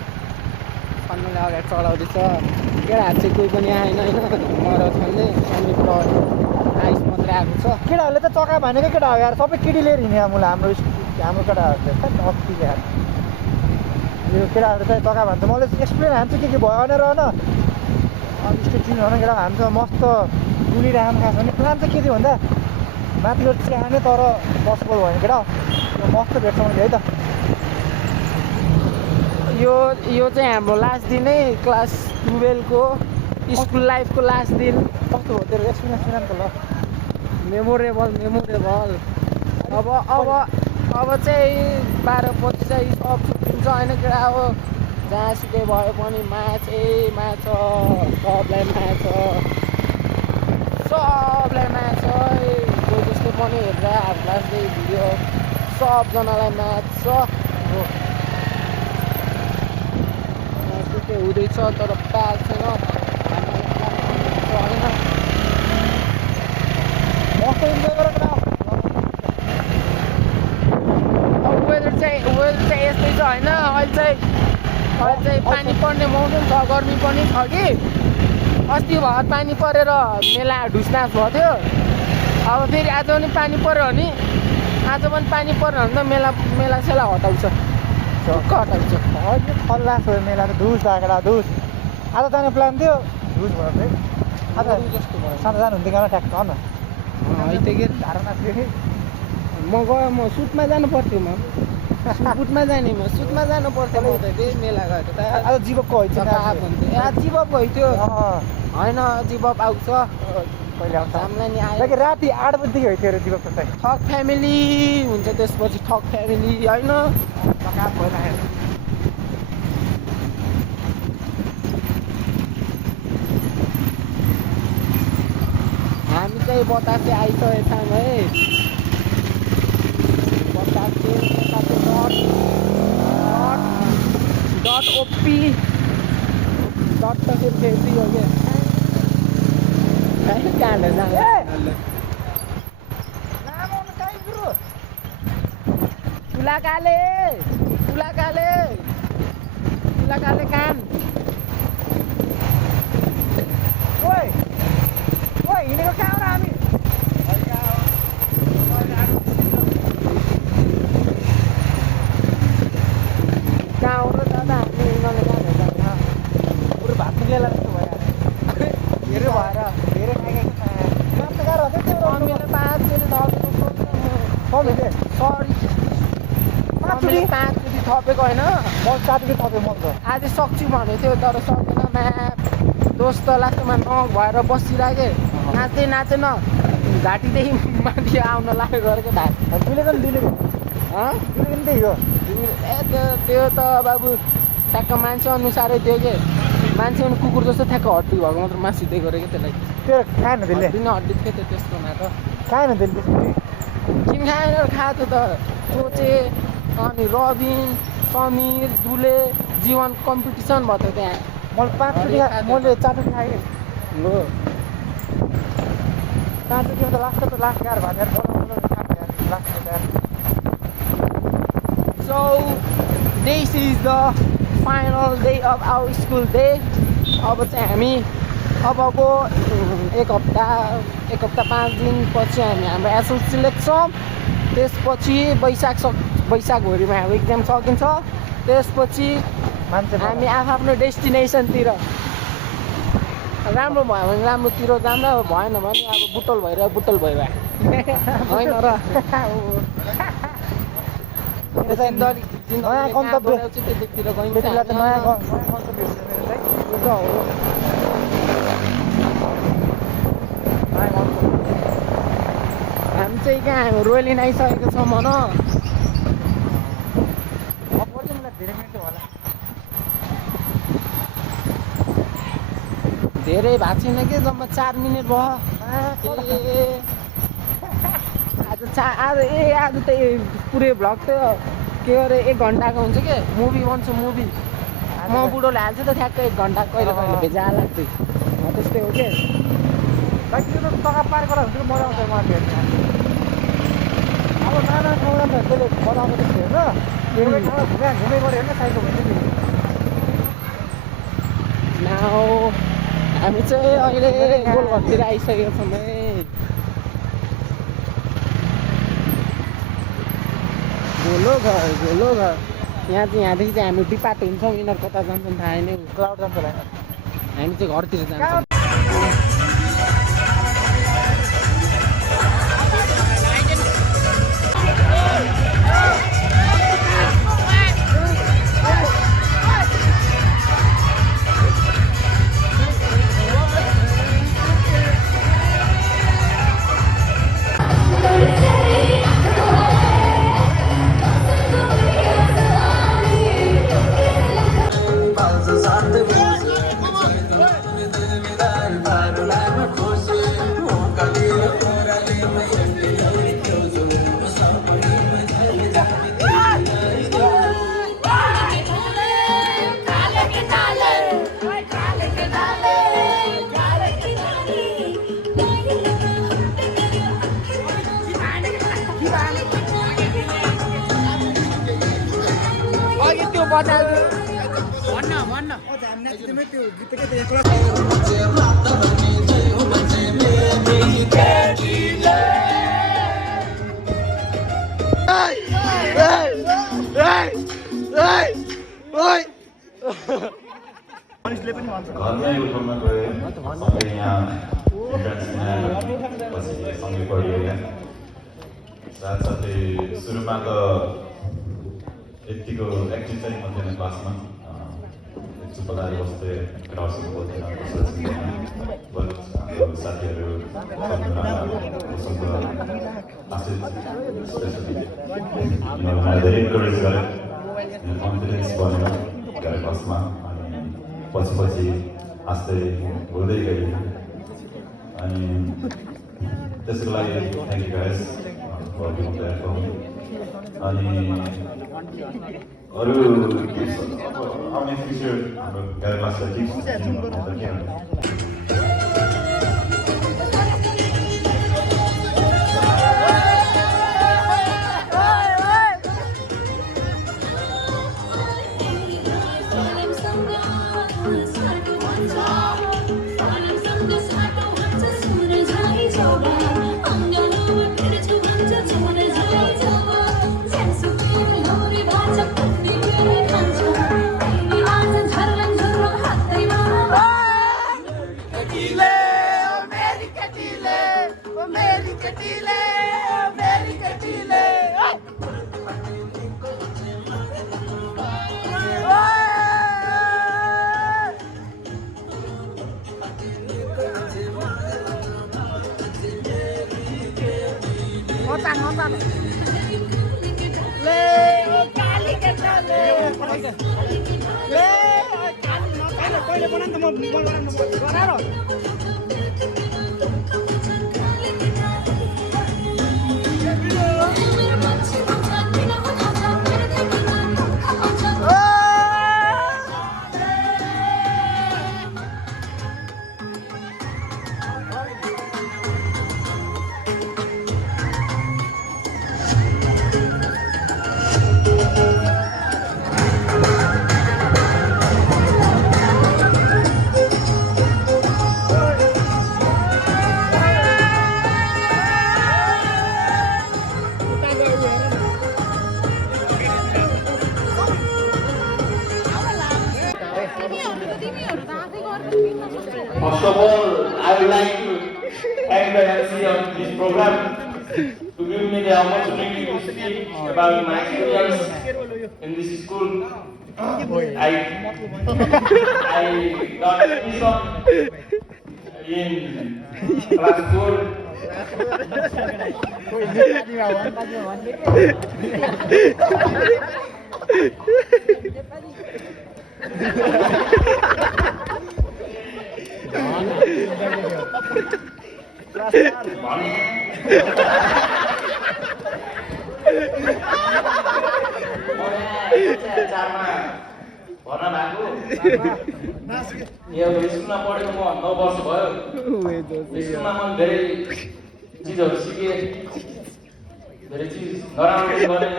सन्नुले अगाडि चढाउँदैछ केटाहरू चाहिँ कोही पनि आएन होइन मर छन्ने सन्नु आइस मात्रै आएको छ केटाहरूले त चक्का भनेको केटा हो यार सबै केटी लिएर हिँड्यो हामीलाई हाम्रो केटाहरू चाहिँ अति यार यो केटाहरू चाहिँ चक्का भन्छ मैले एक्सप्लेन हान्छु के भयो भनेर होइन स्टेट चिन्नु भन केटा हामी त मस्त डुलिराख्नु खास भने प्लान चाहिँ के थियो भन्दा माथिबाट चिया खाने तर पोसिबल भएन केटा यो मस्त भेट्छ मैले है त यो चाहिँ हाम्रो लास्ट दिन है क्लास 12 को स्कुल लाइफको लास्ट दिन कस्तो हो तेरो एक्सपिरियन्स सुनाम त ल मेमोरेबल अब चाहिँ 12 चाहिँ सब छुट्टिन्छ होइन केटा अब जहाँसुकै भए पनि माया छ सबलाई माया छ कोही जस्तो पनि हेरेर हाम्रो लास्टै भिडियो सबजनालाई माया छ के हुँदैछ तर प्याक छैन होइन मस्त इन्जोय गरेर वेदर चाहिँ यस्तै छ होइन अहिले चाहिँ पानी पर्ने मौसम छ गर्मी पनि छ कि अस्ति भर पानी परेर मेला ढुसनास भएको थियो अब फेरि आज पनि पानी पऱ्यो भने त मेला सेला हटाउँछ हटाउँछ खल्ला छोयो मेला त धुस धागडा धुस आज जाने प्लान थियो धुस भयो फेरि आज जस्तो भयो सानो जानुहुन्थ्यो गाना ट्याक्क हो न धारणा थियो कि म गएँ म सुटमा जानु पर्थ्यो सुटमा जानु पर्थ्यो म त त्यही मेला गएको त आज जीवकको होइन जीवक गइथ्यो होइन जीवक आउँछ कहिले आउँछ हामीलाई नि आयो राति 8 बजीदेखि होइन थियो अरे जीवकको चाहिँ ठक फ्यामिली हुन्छ त्यसपछि ठक फ्यामिली होइन हामी चाहिँ बतासे आइसकेको छौँ है बतासे डट ओपी डट त फेरि हो क्या कहाँनिर जानु तुलाकाले कान हिँडेको कहाँ हो र हामी कहाँ हो र दादा हामी हिँड्न बरु भात निक्लेला जस्तो भयो धेरै भएर धेरै खाइरहेको छ गाह्रो हुन्छ त्यो मम्मीले 5 चोटि सबले 5 चोटि थपेको होइन म 7 चोटि थपेँ म त आज सक्छु भनेको थियो तर सकेन म्याप दोस्त लास्टमा नभएर बसिरहेको नाचेन घाँटीदेखि माथि आउन लाग्यो गरेको भात दुलेको नि दुलेको त्यही हो त्यो त बाबु ठ्याक्क मान्छे अनुसारै दियो कि मान्छे अनि कुकुर जस्तो ठ्याक्क हड्डी भएको मात्र मासु दिएको रहेछ त्यसलाई त्यो खाएन त्यसले हड्डी थियो त्यो त्यसकोमा त खाएन त्यसले किन खाएन खाएको त सोचे अनि रबिन समीर दुले जीवन कम्पिटिसन भयो त त्यहाँ मैले 5 चोटि मैले 4 चोटि खाएँ हो 5 चोटिमा त लास्ट गाह्रो भयो So this is the final day of our school day. अब चाहिँ हामी अबको एक हप्ता 5 दिन पछि हामी हाम्रो एसएलसी लेख्छौँ त्यसपछि वैशाखभरिमा हाम्रो इक्जाम सकिन्छ त्यसपछि हामी आफ्नो डेस्टिनेसनतिर राम्रो भयो भने राम्रोतिर जाँदा भएन भने अब बुटल भएर होइन र नयाँ गन्तव्य त्यतितिर गइन्छ नयाँ गन्तव्य हामी चाहिँ कहाँ हामी रोयलिन आइसकेको छौँ भन धेरै भएको छैन कि जम्मा 4 मिनट भयो आज त पुरै भ्लग त के अरे 1 घन्टाको हुन्छ कि मुभी बन्छु मुभी म बुढोले हाल्छु त ठ्याक्कै 1 घन्टा कहिले भेजा लाग्दै त्यस्तै हो कि तगा पार गरेर हुन्छ मजा आउँछ मलाई अब नाना ठाउँमा त्यसले मजा आउँछ त्यस्तो हेर्न घुमे गऱ्यो हेर्न साइकल हुन्छ नाउ हामी चाहिँ अहिले गोलघरतिर आइसकेको छौँ है गोलो घर यहाँदेखि चाहिँ हामी डिपार्ट हुन्छौँ यिनीहरू कता जान्छौँ थाहा छैन क्लाउड जान्छ होला हामी चाहिँ घरतिर जान्छौँ घरमै उठाउन गए सँगै यहाँ पछि सँगै पढिएका साथसाथै सुरुमा त यतिको एक्टिभ चाहिँ म थिएन क्लासमा चुप लगाएर बस्दै क्लासहरू बोल्दैन हाम्रो साथीहरू मलाई धेरै इन्करेज गरे कन्फिडेन्स बनेर गएर क्लासमा पछि पछि आस्ते हुँदै गयो अनि त्यसको लागि thank you guys for giving platform अनि अरू आउने फ्युचर हाम्रो गाडी क्लासलाई टिप्स दिनु भन्दा के हुन्छ First of all, I would like to thank the MC of this program to give me the opportunity to speak about my experience in this school. I got admission in class 4. यो स्कुलमा पढेको म 9 वर्ष भयो स्कुलमा म धेरै चिजहरू सिकेँ धेरै चिज नराम्रो गरेँ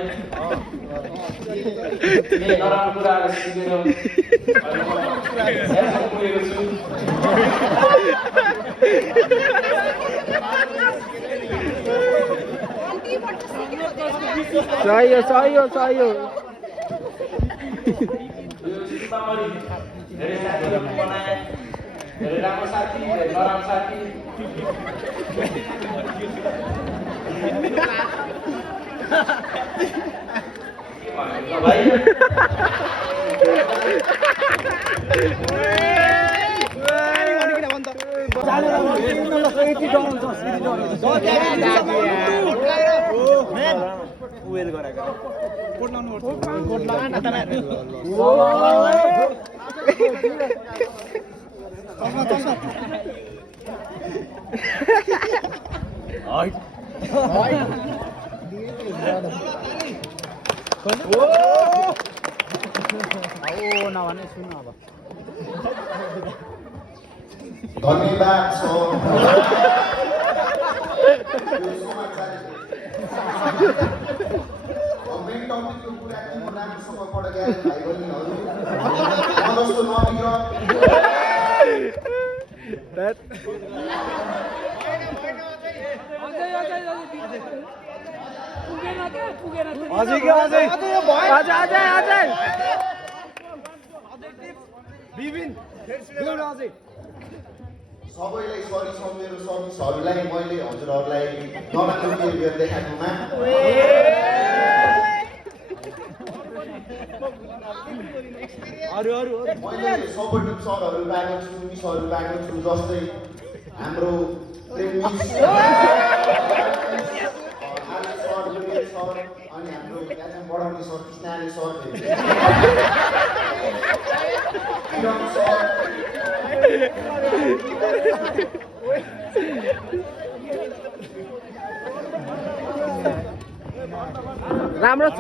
नराम्रो कुराहरू सिकेर पुगेको छु सही हो धेरै साथीहरू बनाए धेरै राम्रो साथी धेरै नराम्रो साथी भाइ धन्यवाद छ गभर्मेन्ट टपिकको कुरा म राम्रोसँग पढेर गएर भाइ बहिनीहरू म जस्तो नबिग्र सबैलाई सरी छ मेरो सर्भिसहरूलाई मैले हजुरहरूलाई नराम्रो बिहेभियर देखाएकोमा मैले सपोर्टिभ सरहरू पाएको छु मिसहरू पाएको छु जस्तै हाम्रो प्रेमी सर विवेक सर अनि हाम्रो एचएम बढाउने सर कृष्णाले सर राम्रो छ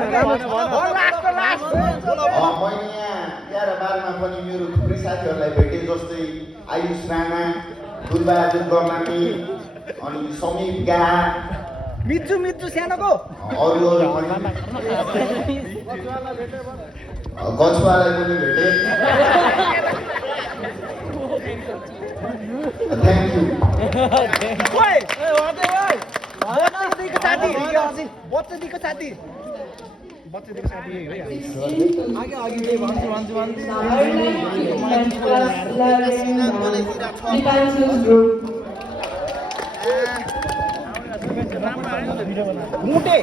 मैले यहाँ 11-12 पनि मेरो थुप्रै साथीहरूलाई भेटेँ जस्तै आयुष राणा दुर्गाजुन गर्लामी अनि समीप गा मिच्चु सानोको अरू गछुवालाई पनि भेटेँ थ्याङ्क यू बच्चादेखिको साथी मुटे